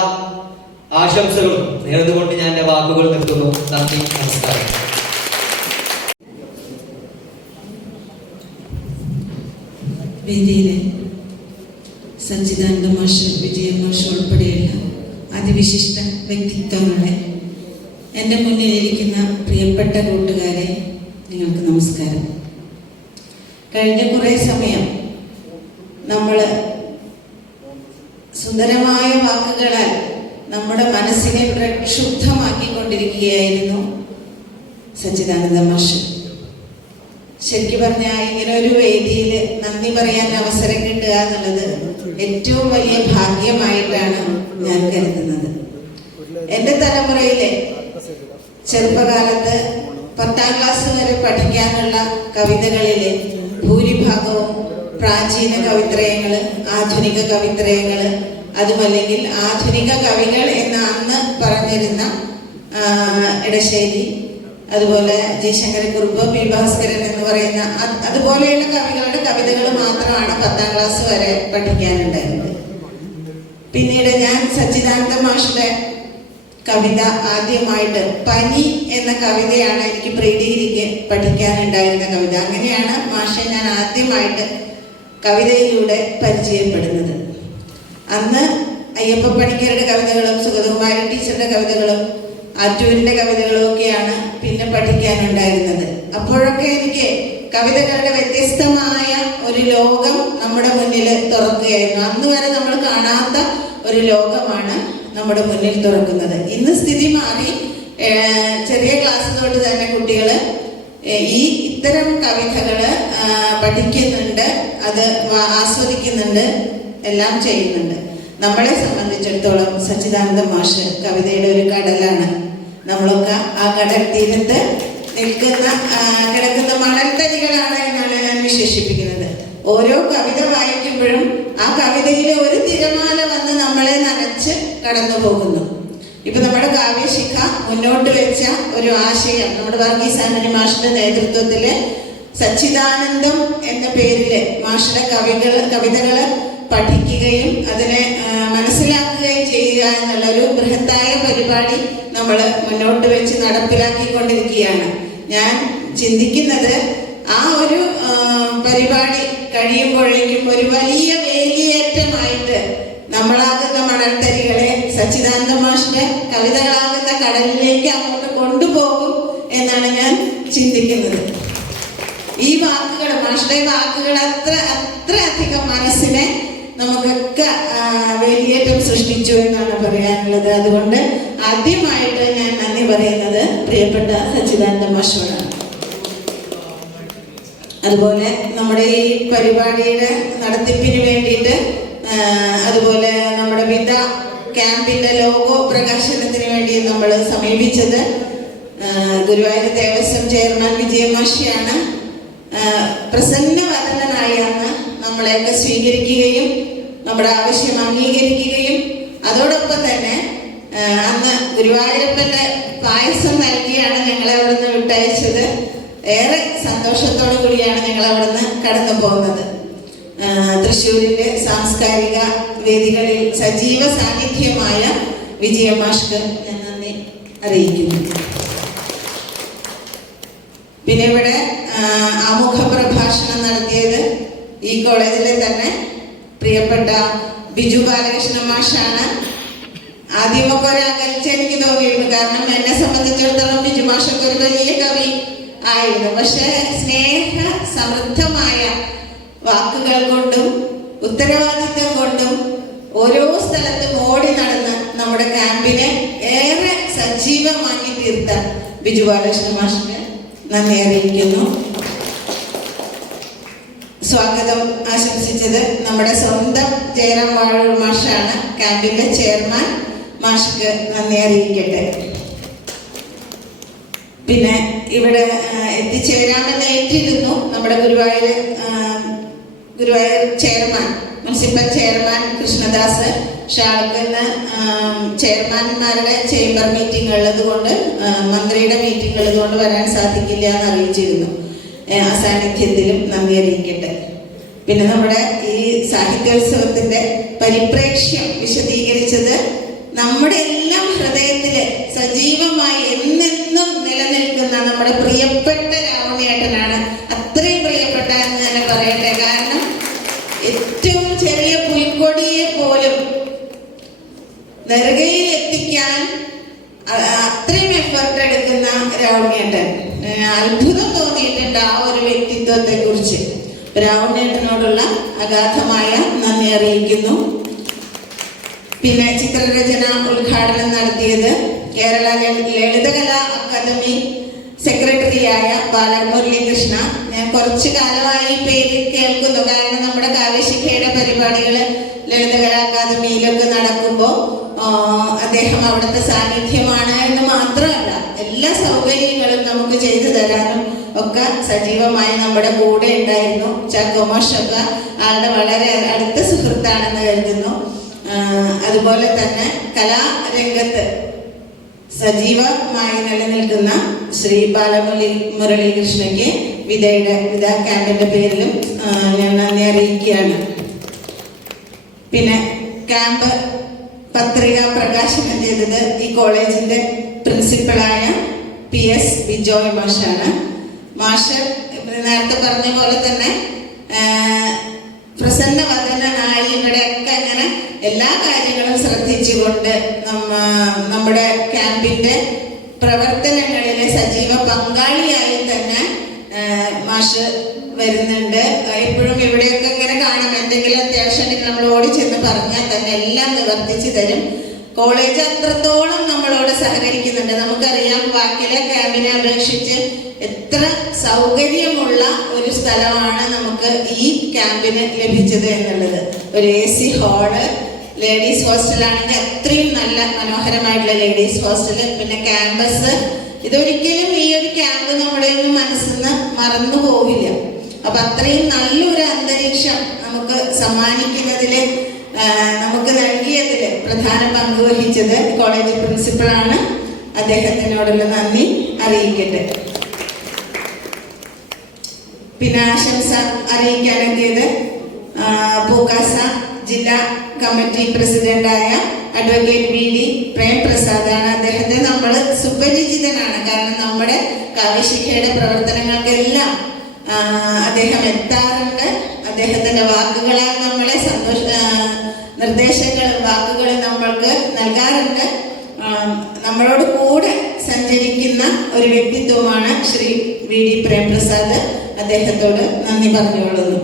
ആശംസകളും നേർന്നുകൊണ്ട് ഞാൻ എന്റെ വാക്കുകൾ നിർത്തുന്നു. നന്ദി, നമസ്കാരം. വേദിയിലെ സച്ചിദാനന്ദ മാഷ്, വിജയ മാഷ് ഉൾപ്പെടെയുള്ള അതിവിശിഷ്ട വ്യക്തിത്വങ്ങളെ, എൻ്റെ മുന്നിലിരിക്കുന്ന പ്രിയപ്പെട്ട കൂട്ടുകാരെ, നിങ്ങൾക്ക് നമസ്കാരം. കഴിഞ്ഞ കുറേ സമയം നമ്മൾ സുന്ദരമായ വാക്കുകളാൽ നമ്മുടെ മനസ്സിനെ പ്രക്ഷുബ്ധമാക്കിക്കൊണ്ടിരിക്കുകയായിരുന്നു സച്ചിദാനന്ദ മാഷ്. ശരിക്കും പറഞ്ഞാൽ ഇങ്ങനെ ഒരു വേദിയിൽ നന്ദി പറയാൻ അവസരം കിട്ടുക എന്നുള്ളത് ഏറ്റവും വലിയ ഭാഗ്യമായിട്ടാണ് ഞാൻ കരുതുന്നത്. എൻ്റെ തലമുറയിലെ ചെറുപ്പകാലത്ത് 10ാം ക്ലാസ് വരെ പഠിക്കാനുള്ള കവിതകളിലെ ഭൂരിഭാഗവും പ്രാചീന കവിത്രയങ്ങള്, ആധുനിക കവിത്രയങ്ങള്, അതുമല്ലെങ്കിൽ ആധുനിക കവികൾ എന്ന് അന്ന് പറഞ്ഞിരുന്ന ഇടശ്ശേരി, അതുപോലെ ജി ശങ്കരക്കുറുപ്പ്, പി ഭാസ്കരൻ എന്ന് പറയുന്ന അതുപോലെയുള്ള കവികളുടെ കവിതകൾ മാത്രമാണ് 10ാം ക്ലാസ് വരെ പഠിക്കാനുണ്ടായിരുന്നത്. പിന്നീട് ഞാൻ സച്ചിദാനന്ദ മാഷിന്റെ കവിത ആദ്യമായിട്ട് പനി എന്ന കവിതയാണ് എനിക്ക് പ്രീ ഡിഗ്രിക്ക് പഠിക്കാനുണ്ടായിരുന്ന കവിത. അങ്ങനെയാണ് മാഷെ ഞാൻ ആദ്യമായിട്ട് കവിതയിലൂടെ പരിചയപ്പെടുന്നത്. അന്ന് അയ്യപ്പ പണിക്കരുടെ കവിതകളും സുഗതകുമാരി ടീച്ചറുടെ കവിതകളും ആറ്റൂരിന്റെ കവിതകളും ഒക്കെയാണ് പിന്നെ പഠിക്കാനുണ്ടായിരുന്നത്. അപ്പോഴൊക്കെ എനിക്ക് കവിതകളുടെ വ്യത്യസ്തമായ ഒരു ലോകം നമ്മുടെ മുന്നിൽ തുറക്കുകയായിരുന്നു. അന്ന് വരെ നമ്മൾ കാണാത്ത ഒരു ലോകമാണ് നമ്മുടെ മുന്നിൽ തുറക്കുന്നത്. ഇന്ന് സ്ഥിതി മാറി. ചെറിയ ക്ലാസ് തൊട്ട് തന്നെ കുട്ടികൾ ഇത്തരം കവിതകൾ പഠിക്കുന്നുണ്ട്, അത് ആസ്വദിക്കുന്നുണ്ട്, എല്ലാം ചെയ്യുന്നുണ്ട്. നമ്മളെ സംബന്ധിച്ചിടത്തോളം സച്ചിദാനന്ദ മാഷ് കവിതയുടെ ഒരു കടലാണ്. നമ്മളൊക്കെ ആ കടൽ തീരത്ത് കിടക്കുന്ന മണൽത്തരികളാണ് എന്നാണ് ഞാൻ വിശേഷിപ്പിക്കുന്നത്. ഓരോ കവിത വായിക്കുമ്പോഴും ആ കവിതയിലെ ഒരു തിരമാല വന്ന് നമ്മളെ നനച്ച് കടന്നു പോകുന്നു. ഇപ്പൊ നമ്മുടെ കാവ്യശിഖ മുന്നോട്ട് വെച്ച ഒരു ആശയം, നമ്മുടെ വർഗീസ് ആന്റണി മാഷിന്റെ നേതൃത്വത്തില് സച്ചിദാനന്ദം എന്ന പേരില് മാഷിന്റെ കവിതകള് പഠിക്കുകയും അതിനെ മനസ്സിലാക്കുകയും ചെയ്യുക എന്നുള്ള ഒരു ബൃഹത്തായ പരിപാടി നമ്മൾ മുന്നോട്ട് വെച്ച് നടപ്പിലാക്കിക്കൊണ്ടിരിക്കുകയാണ്. ഞാൻ ചിന്തിക്കുന്നത് ആ ഒരു പരിപാടി കഴിയുമ്പോഴേക്കും ഒരു വലിയ വേലിയേറ്റമായിട്ട് നമ്മളാകുന്ന മണൽത്തരികളെ സച്ചിദാനന്ദ മാഷിന്റെ കവിതകളാകുന്ന കടലിലേക്ക് അങ്ങോട്ട് കൊണ്ടുപോകും എന്നാണ് ഞാൻ ചിന്തിക്കുന്നത്. ഈ വാക്കുകൾ, മാഷിന്റെ വാക്കുകൾ അത്രയധികം മനസ്സിനെ നമുക്കൊക്കെ വേലിയേറ്റം സൃഷ്ടിച്ചു എന്നാണ് പറയാനുള്ളത്. അതുകൊണ്ട് ആദ്യമായിട്ട് ഞാൻ നന്ദി പറയുന്നത് പ്രിയപ്പെട്ട സച്ചിദാനന്ദ മാഷോടാണ്. അതുപോലെ നമ്മുടെ ഈ പരിപാടിയുടെ നടത്തിപ്പിന് വേണ്ടിയിട്ട് അതുപോലെ നമ്മുടെ വിധ ക്യാമ്പിന്റെ ലോഗോ പ്രകാശനത്തിന് വേണ്ടി നമ്മൾ സമീപിച്ചത് ഗുരുവായൂർ ദേവസ്വം ചെയർമാൻ വിജയമാഷിയാണ്. പ്രസന്നവദനായി അന്ന് നമ്മളെയൊക്കെ സ്വീകരിക്കുകയും നമ്മുടെ ആവശ്യം അംഗീകരിക്കുകയും അതോടൊപ്പം തന്നെ അന്ന് ഗുരുവായൂരപ്പന്റെ പായസം നൽകിയാണ് ഞങ്ങളെ അവിടുന്ന് വിട്ടയച്ചത്. ഏറെ സന്തോഷത്തോടു കൂടിയാണ് ഞങ്ങൾ അവിടുന്ന് കടന്നു പോകുന്നത്. തൃശ്ശൂരിന്റെ സാംസ്കാരിക വേദികളിൽ സജീവ സാന്നിധ്യമായ വിജയമാഷ്ക്ക് ഞാൻ നന്ദി അറിയിക്കുന്നു. പിന്നെ ഇവിടെ ആമുഖ പ്രഭാഷണം നടത്തിയത് ഈ കോളേജിലെ തന്നെ പ്രിയപ്പെട്ട ബിജു ബാലകൃഷ്ണ മാഷാണ്. ആദ്യമൊക്കെ ഒരു അകൽച്ച എനിക്ക് തോന്നിയിരുന്നു, കാരണം എന്നെ സംബന്ധിച്ചിടത്തോളം ബിജു മാഷൊക്കെ ഒരു വലിയ കവി ആയിരുന്നു. പക്ഷെ സ്നേഹ സമൃദ്ധമായ വാക്കുകൾ കൊണ്ടും ഉത്തരവാദിത്വം കൊണ്ടും ഓരോ സ്ഥലത്തും ഓടി നടന്ന് നമ്മുടെ ക്യാമ്പിനെ ഏറെ സജീവമാക്കി തീർത്ത ബിജു ബാലകൃഷ്ണ മാഷിന് നന്ദി അറിയിക്കുന്നു. സ്വാഗതം ആശംസിച്ചത് നമ്മുടെ സ്വന്തം ജയറാം വാഴൂർ മാഷാണ്. ക്യാമ്പിന്റെ ചെയർമാൻ, മാഷ്ക്ക് നന്ദി അറിയിക്കട്ടെ. പിന്നെ ഇവിടെ എത്തിച്ചേരാമെന്ന് ഏറ്റിരുന്നു നമ്മുടെ Guruvayur chairman, municipal chairman Krishnadas. ഷാൾക്ക് ഇന്ന് ചെയർമാൻമാരുടെ ചേംബർ മീറ്റിംഗ് ഉള്ളത് കൊണ്ട്, മന്ത്രിയുടെ മീറ്റിംഗ് ഉള്ളത് കൊണ്ട് വരാൻ സാധിക്കില്ല എന്ന് അറിയിച്ചിരുന്നു. അസാന്നിധ്യത്തിലും നന്ദി അറിയിക്കട്ടെ. പിന്നെ നമ്മുടെ ഈ സാഹിത്യോത്സവത്തിന്റെ പരിപ്രേക്ഷ്യം വിശദീകരിച്ചത് നമ്മുടെ എല്ലാം ഹൃദയത്തില് സജീവമായി എന്നെന്നും നിലനിൽക്കുന്ന നമ്മുടെ പ്രിയപ്പെട്ട രാവണേട്ടനാണ്. അത്രയും പ്രിയപ്പെട്ട എന്ന് തന്നെ പറയട്ടെ. കാരണം ഏറ്റവും ചെറിയ പുൽക്കൊടിയെ പോലും നെറുകയിൽ എത്തിക്കാൻ അത്രയും എഫർട്ട് എടുക്കുന്ന രാവണേട്ടൻ. അത്ഭുതം തോന്നിയിട്ടുണ്ട് ആ ഒരു വ്യക്തിത്വത്തെ കുറിച്ച്. രാവണേട്ടനോടുള്ള അഗാധമായ നന്ദി അറിയിക്കുന്നു. പിന്നെ ചിത്രരചന ഉദ്ഘാടനം നടത്തിയത് കേരള ലളിതകലാ അക്കാദമി സെക്രട്ടറിയായ ബാലമുരളീകൃഷ്ണ. ഞാൻ കുറച്ചു കാലമായി പേര് കേൾക്കുന്നു, കാരണം നമ്മുടെ കാവ്യശിഖയുടെ പരിപാടികൾ ലളിതകലാ അക്കാദമിയിലൊക്കെ നടക്കുമ്പോൾ അദ്ദേഹം അവിടുത്തെ സാന്നിധ്യമാണ് എന്ന് മാത്രമല്ല, എല്ലാ സൗകര്യങ്ങളും നമുക്ക് ചെയ്തു തരാനും ഒക്കെ സജീവമായി നമ്മുടെ കൂടെ ഉണ്ടായിരുന്നു. ചാക്കോമാഷൊക്കെ ആളുടെ വളരെ അടുത്ത സുഹൃത്താണെന്ന് കരുതുന്നു. അതുപോലെ തന്നെ കലാരംഗത്ത് സജീവമായി നിലനിൽക്കുന്ന ശ്രീ ബാലമുരളീകൃഷ്ണയ്ക്ക് വിധ ക്യാമ്പിന്റെ പേരിലും ഞാൻ നന്ദി അറിയിക്കുകയാണ്. പിന്നെ ക്യാമ്പ് പത്രിക പ്രകാശനം ചെയ്തത് ഈ കോളേജിന്റെ പ്രിൻസിപ്പളായ PS ബിജോയ് മാഷാണ്. മാഷ് നേരത്തെ പറഞ്ഞ പോലെ തന്നെ പ്രസന്നവദനായി ഇവിടെയൊക്കെ അങ്ങനെ എല്ലാ കാര്യങ്ങളും ശ്രദ്ധിച്ചുകൊണ്ട് നമ്മുടെ ക്യാമ്പിന്റെ പ്രവർത്തനങ്ങളിലെ സജീവ പങ്കാളിയായി തന്നെ മാഷ് വരുന്നുണ്ട്. എപ്പോഴും ഇവിടെയൊക്കെ ഇങ്ങനെ കാണാം, എന്തെങ്കിലും അത്യാവശ്യം നമ്മൾ ഓടിച്ചെന്ന് പറഞ്ഞാൽ തന്നെ എല്ലാം നിവർത്തിച്ചു തരും. കോളേജ് അത്രത്തോളം നമ്മളോട് സഹകരിക്കുന്നുണ്ട്. നമുക്കറിയാം ബാക്കിലെ ക്യാമ്പിനെ അപേക്ഷിച്ച് എത്ര സൗകര്യമുള്ള ഒരു സ്ഥലമാണ് നമുക്ക് ഈ ക്യാമ്പിന് ലഭിച്ചത് എന്നുള്ളത്. ഒരു AC ഹാള്, ലേഡീസ് ഹോസ്റ്റലാണെങ്കിൽ അത്രയും നല്ല മനോഹരമായിട്ടുള്ള ലേഡീസ് ഹോസ്റ്റല്, പിന്നെ ക്യാമ്പസ്. ഇതൊരിക്കലും ഈ ഒരു ക്യാമ്പ് നമ്മുടെ ഒന്നും മനസ്സിൽ നിന്ന് മറന്നു പോവില്ല. അപ്പൊ അത്രയും നല്ലൊരു അന്തരീക്ഷം നമുക്ക് സമ്മാനിക്കുന്നതില്, നമുക്ക് നൽകിയതില് പ്രധാന പങ്ക് വഹിച്ചത് കോളേജ് പ്രിൻസിപ്പളാണ്. അദ്ദേഹത്തിനോടുള്ള നന്ദി അറിയിക്കട്ടെ. പിന്നെ ആശംസ അറിയിക്കാനെത്തിയത് പൂക്കാസ ജില്ലാ കമ്മിറ്റി പ്രസിഡന്റായ അഡ്വക്കേറ്റ് VD പ്രേംപ്രസാദാണ്. അദ്ദേഹത്തെ നമ്മൾ സുപരിചിതനാണ്. കാരണം നമ്മുടെ കാവ്യശിഖയുടെ പ്രവർത്തനങ്ങൾക്കെല്ലാം അദ്ദേഹം എത്താറുണ്ട്. അദ്ദേഹത്തിന്റെ വാക്കുകളാൽ നമ്മളെ നിർദ്ദേശങ്ങൾ വാക്കുകൾ നമ്മൾക്ക് നൽകാറുണ്ട്. നമ്മളോട് കൂടെ സഞ്ചരിക്കുന്ന ഒരു വ്യക്തിത്വമാണ് ശ്രീ VD പ്രേംപ്രസാദ്. അദ്ദേഹത്തോട് നന്ദി പറഞ്ഞുകൊള്ളുന്നു.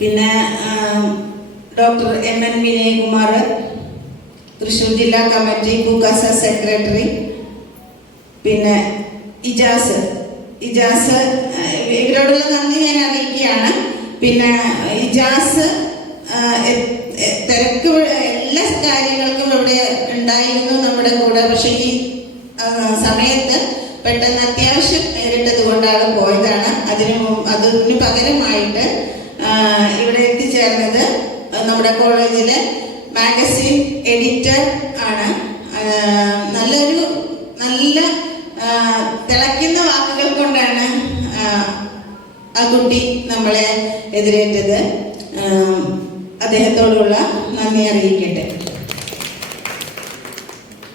പിന്നെ ഡോക്ടർ MN വിനയകുമാർ, തൃശ്ശൂർ ജില്ലാ കമ്മിറ്റി പൂക്കാസ സെക്രട്ടറി. പിന്നെ ഇജാസ് ഇവരോടുള്ള നന്ദി ഞാൻ അറിയിക്കുകയാണ്. പിന്നെ ഇജാസ് തിരക്ക് എല്ലാ കാര്യങ്ങൾക്കും ഇവിടെ ഉണ്ടായിരുന്നു നമ്മുടെ കൂടെ. പക്ഷെ ഈ സമയത്ത് പെട്ടെന്ന് അത്യാവശ്യം നേരിട്ടത് കൊണ്ടാണ് പോയതാണ്. അതിന് പകരമായിട്ട് ഇവിടെ എത്തിച്ചേർന്നത് നമ്മുടെ കോളേജിലെ മാഗസിൻ എഡിറ്റർ ആണ്. നല്ല തിളയ്ക്കുന്ന വാക്കുകൾ കൊണ്ടാണ് ആ കുട്ടി നമ്മളെ എതിരേറ്റത്. അദ്ദേഹത്തോടുള്ള നന്ദി അറിയിക്കട്ടെ.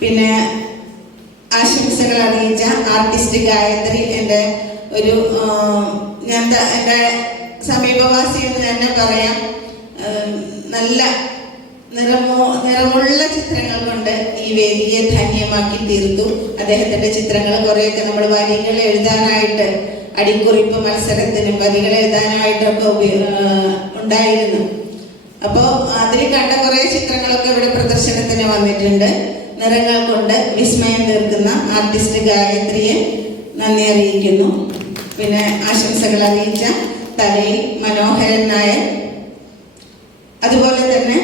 പിന്നെ ആശംസകൾ അറിയിച്ച ആർട്ടിസ്റ്റ് ഗായത്രി, എൻ്റെ ഒരു എൻ്റെ സമീപവാസി എന്ന് തന്നെ പറയാം. നല്ല നിറമുള്ള ചിത്രങ്ങൾ കൊണ്ട് ഈ വേദിയെ ധന്യമാക്കി തീർത്തു. അദ്ദേഹത്തിന്റെ ചിത്രങ്ങൾ കുറേയൊക്കെ നമ്മൾ വരികൾ എഴുതാനായിട്ട്, അടിക്കുറിപ്പ് മത്സരത്തിനും വരികൾ എഴുതാനായിട്ടൊക്കെ ഉണ്ടായിരുന്നു. അപ്പോൾ അതിൽ കണ്ട കുറേ ചിത്രങ്ങളൊക്കെ ഇവിടെ പ്രദർശനത്തിന് വന്നിട്ടുണ്ട്. നിറങ്ങൾ കൊണ്ട് വിസ്മയം തീർക്കുന്ന ആർട്ടിസ്റ്റ് ഗായത്രിയെ നന്ദി അറിയിക്കുന്നു. പിന്നെ ആശംസകൾ അറിയിച്ച തലയിൽ മനോഹരൻ നായർ, അതുപോലെ തന്നെ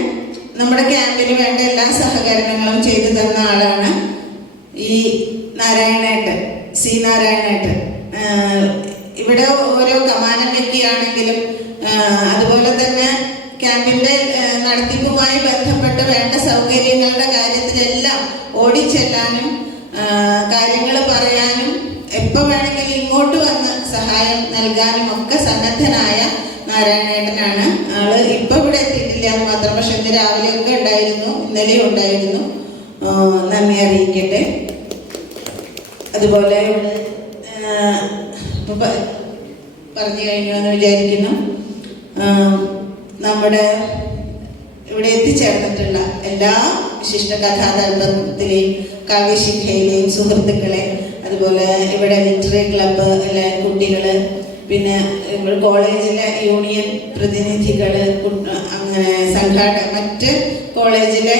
നമ്മുടെ ക്യാമ്പിന് വേണ്ട എല്ലാ സഹകരണങ്ങളും ചെയ്തു തന്ന ആളാണ് ഈ C നാരായണേട്ടൻ. ഇവിടെ ഓരോ കമാനം വെക്കുകയാണെങ്കിലും അതുപോലെ തന്നെ ക്യാമ്പിന്റെ നടത്തിപ്പുമായി ബന്ധപ്പെട്ട് വേണ്ട സൗകര്യങ്ങളുടെ കാര്യത്തിലെല്ലാം ഓടിച്ചെല്ലാനും കാര്യങ്ങൾ പറയാനും എപ്പോൾ വേണമെങ്കിലും ഇങ്ങോട്ട് വന്ന് സഹായം നൽകാനും ഒക്കെ സന്നദ്ധനായ നാരായണേട്ടനാണ്. ആള് ഇപ്പൊ ഇവിടെ എത്തിയിട്ടില്ല എന്ന് മാത്രം, പക്ഷെ ഇന്ന് രാവിലെയൊക്കെ ഉണ്ടായിരുന്നു, ഇന്നലെയും ഉണ്ടായിരുന്നു. നന്ദി അറിയിക്കട്ടെ. അതുപോലെ പറഞ്ഞു കഴിഞ്ഞു എന്ന് വിചാരിക്കുന്നു. നമ്മുടെ ഇവിടെ എത്തിച്ചേർന്നിട്ടുള്ള എല്ലാ വിശിഷ്ട കഥാതൽപത്തിലെയും കാവ്യശിഖയിലെയും സുഹൃത്തുക്കളെ, അതുപോലെ ഇവിടെ ലിറ്റററി ക്ലബ്ബ് കുട്ടികള്, പിന്നെ കോളേജിലെ യൂണിയൻ പ്രതിനിധികള്, അങ്ങനെ മറ്റ് കോളേജിലെ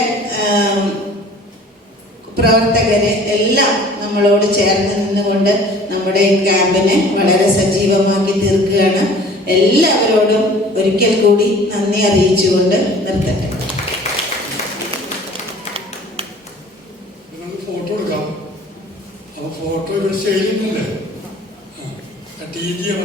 പ്രവർത്തകര് എല്ലാം നമ്മളോട് ചേർന്ന് നിന്നുകൊണ്ട് നമ്മുടെ ഈ ക്യാമ്പിനെ വളരെ സജീവമാക്കി തീർക്കുകയാണ്. എല്ലാവരോടും ഒരിക്കൽ കൂടി നന്ദി അറിയിച്ചുകൊണ്ട് നിർത്തട്ടെ. ഫോട്ടോ എടുക്കാം. അപ്പൊ ഫോട്ടോ ഇവിടെ സ്റ്റേജിലല്ലേ TGM